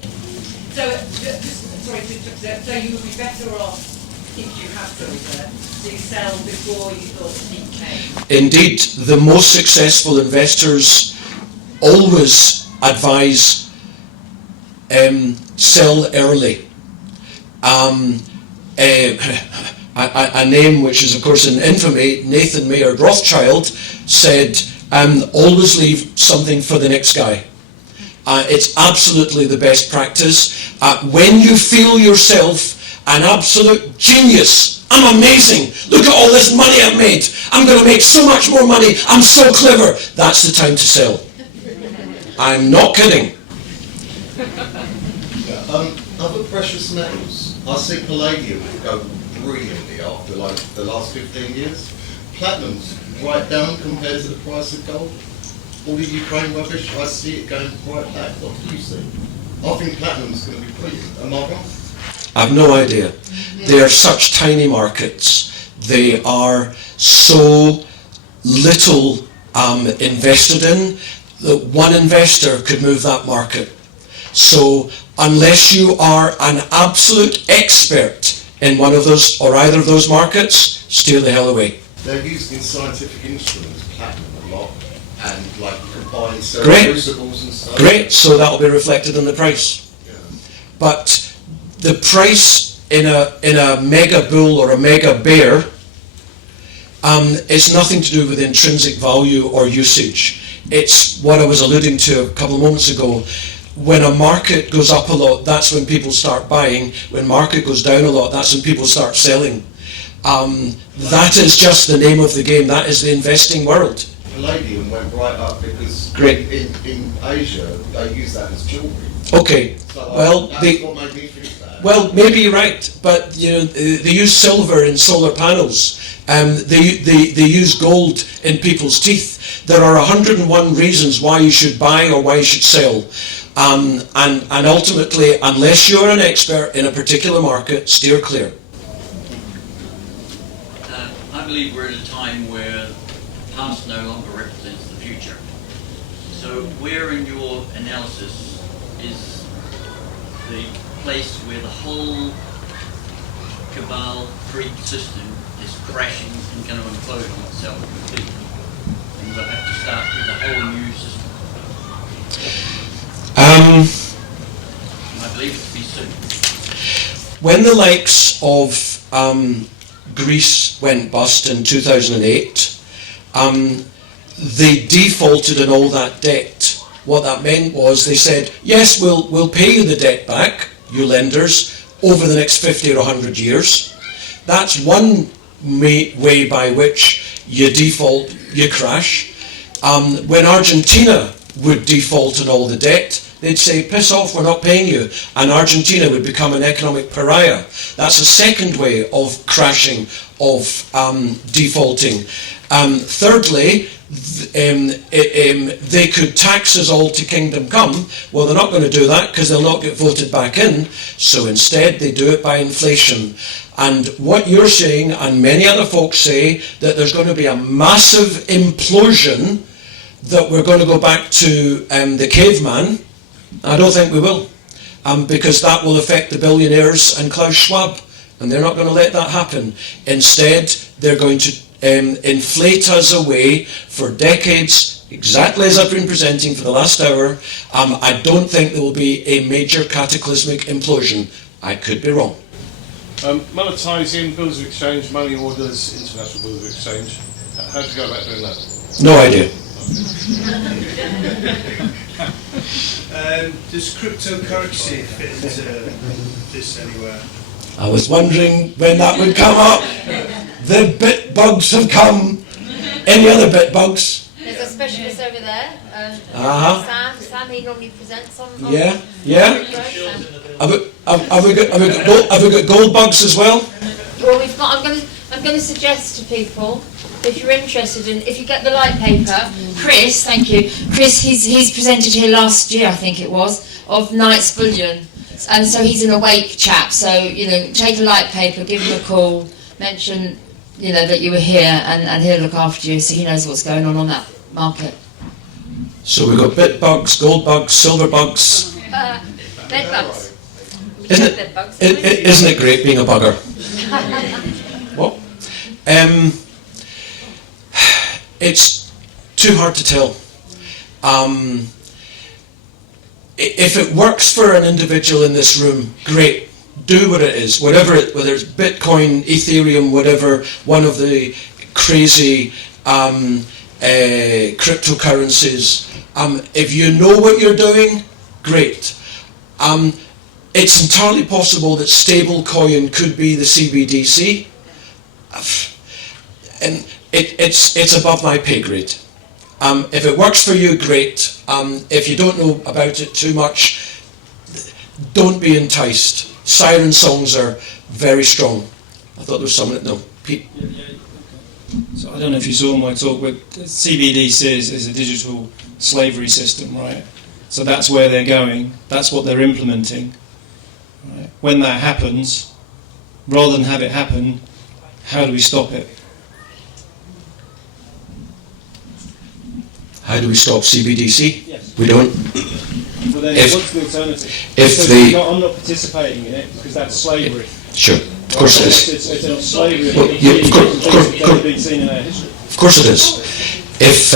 So you would be better off if you have silver to sell before you thought the peak came? Indeed, the most successful investors always advise sell early. A name which is of course in infamy, Nathan Maynard Rothschild, said Always leave something for the next guy. It's absolutely the best practice. When you feel yourself an absolute genius, I'm amazing, look at all this money I've made, I'm going to make so much more money, I'm so clever, that's the time to sell. I'm not kidding. Other precious metals, I see palladium go brilliantly after like the last 15 years. Platinum's right down compared to the price of gold. All the Ukraine rubbish, I see it going right back. What do you see? I think platinum's going to be brilliant. Am I wrong? I've no idea. They are such tiny markets. They are so little invested in that one investor could move that market. So unless you are an absolute expert in one of those or either of those markets, steer the hell away. They're used in scientific instruments, platinum a lot, and like combined crucibles and stuff. Great, so that'll be reflected in the price. Yeah. But the price in a mega bull or a mega bear is nothing to do with intrinsic value or usage. It's what I was alluding to a couple of moments ago. When a market goes up a lot, that's when people start buying. When market goes down a lot, that's when people start selling. That is just the name of the game. That is the investing world. Palladium went right up because in Asia they use that as jewellery. Okay, So well, that's what made me think that. well, maybe you're right, but you know they use silver in solar panels. They use gold in people's teeth. There are 101 reasons why you should buy or why you should sell. And ultimately, unless you're an expert in a particular market, steer clear. I believe we're at a time where the past no longer represents the future. So where in your analysis is the place where the whole cabal freak system is crashing and going to implode on itself completely? And we'll have to start with a whole new system. And I believe it to be soon. When the likes of Greece went bust in 2008, they defaulted on all that debt. What that meant was they said, yes, we'll pay you the debt back, you lenders, over the next 50 or 100 years. That's one way by which you default, you crash. When Argentina would default on all the debt, they'd say, piss off, we're not paying you. And Argentina would become an economic pariah. That's a second way of crashing, of defaulting. Thirdly, they could tax us all to kingdom come. Well, they're not going to do that because they'll not get voted back in. So instead, they do it by inflation. And what you're saying, and many other folks say, that there's going to be a massive implosion, that we're going to go back to the caveman. I don't think we will, because that will affect the billionaires and Klaus Schwab, and they're not going to let that happen. Instead, they're going to inflate us away for decades, exactly as I've been presenting for the last hour. I don't think there will be a major cataclysmic implosion. I could be wrong. Monetising bills of exchange, money orders, international bills of exchange. How do you go about doing that? No idea. Does cryptocurrency fit into this anywhere? I was wondering when that would come up. The bit bugs have come. Any other bit bugs? There's a specialist over there. Sam, he normally presents on. Yeah. Have we got gold bugs as well? Well, we've got. I'm going to suggest to people, if you're interested in, if you get the light paper, Chris, thank you. Chris, he's presented here last year, I think it was, of Knight's Bullion. And so he's an awake chap, so, take a light paper, give him a call, mention, that you were here, and he'll look after you, so he knows what's going on that market. So we've got bit bugs, gold bugs, silver bugs. Bed bugs. Isn't it great being a bugger? What? It's too hard to tell. If it works for an individual in this room, great. Do what it is, whether it's Bitcoin, Ethereum, whatever, one of the crazy cryptocurrencies. If you know what you're doing, great. It's entirely possible that stablecoin could be the CBDC, and it's above my pay grade. If it works for you, great. If you don't know about it too much, don't be enticed. Siren songs are very strong. I thought there was someone that no. Pete. So I don't know if you saw my talk, but CBDC is a digital slavery system, right? So that's where they're going. That's what they're implementing. Right? When that happens, rather than have it happen, how do we stop it? How do we stop CBDC? Yes. We don't. Well, then what's the alternative? I'm not participating in it because that's slavery. Sure, of course it is. It's not slavery. Well, yeah, of course it is. If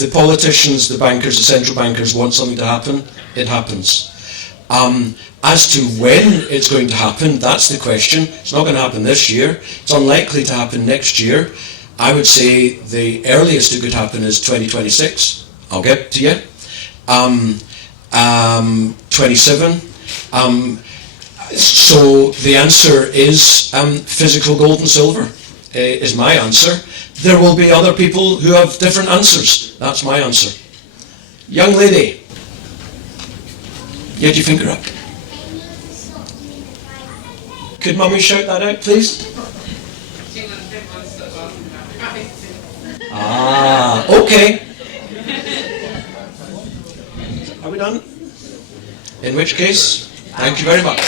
the politicians, the bankers, the central bankers want something to happen, it happens. As to when it's going to happen, that's the question. It's not going to happen this year. It's unlikely to happen next year. I would say the earliest it could happen is 2026. I'll get to you. 27. So the answer is physical gold and silver is my answer. There will be other people who have different answers. That's my answer. Young lady, you had your finger up. Could Mummy shout that out, please? Ah, okay. Are we done? In which case, thank you very much.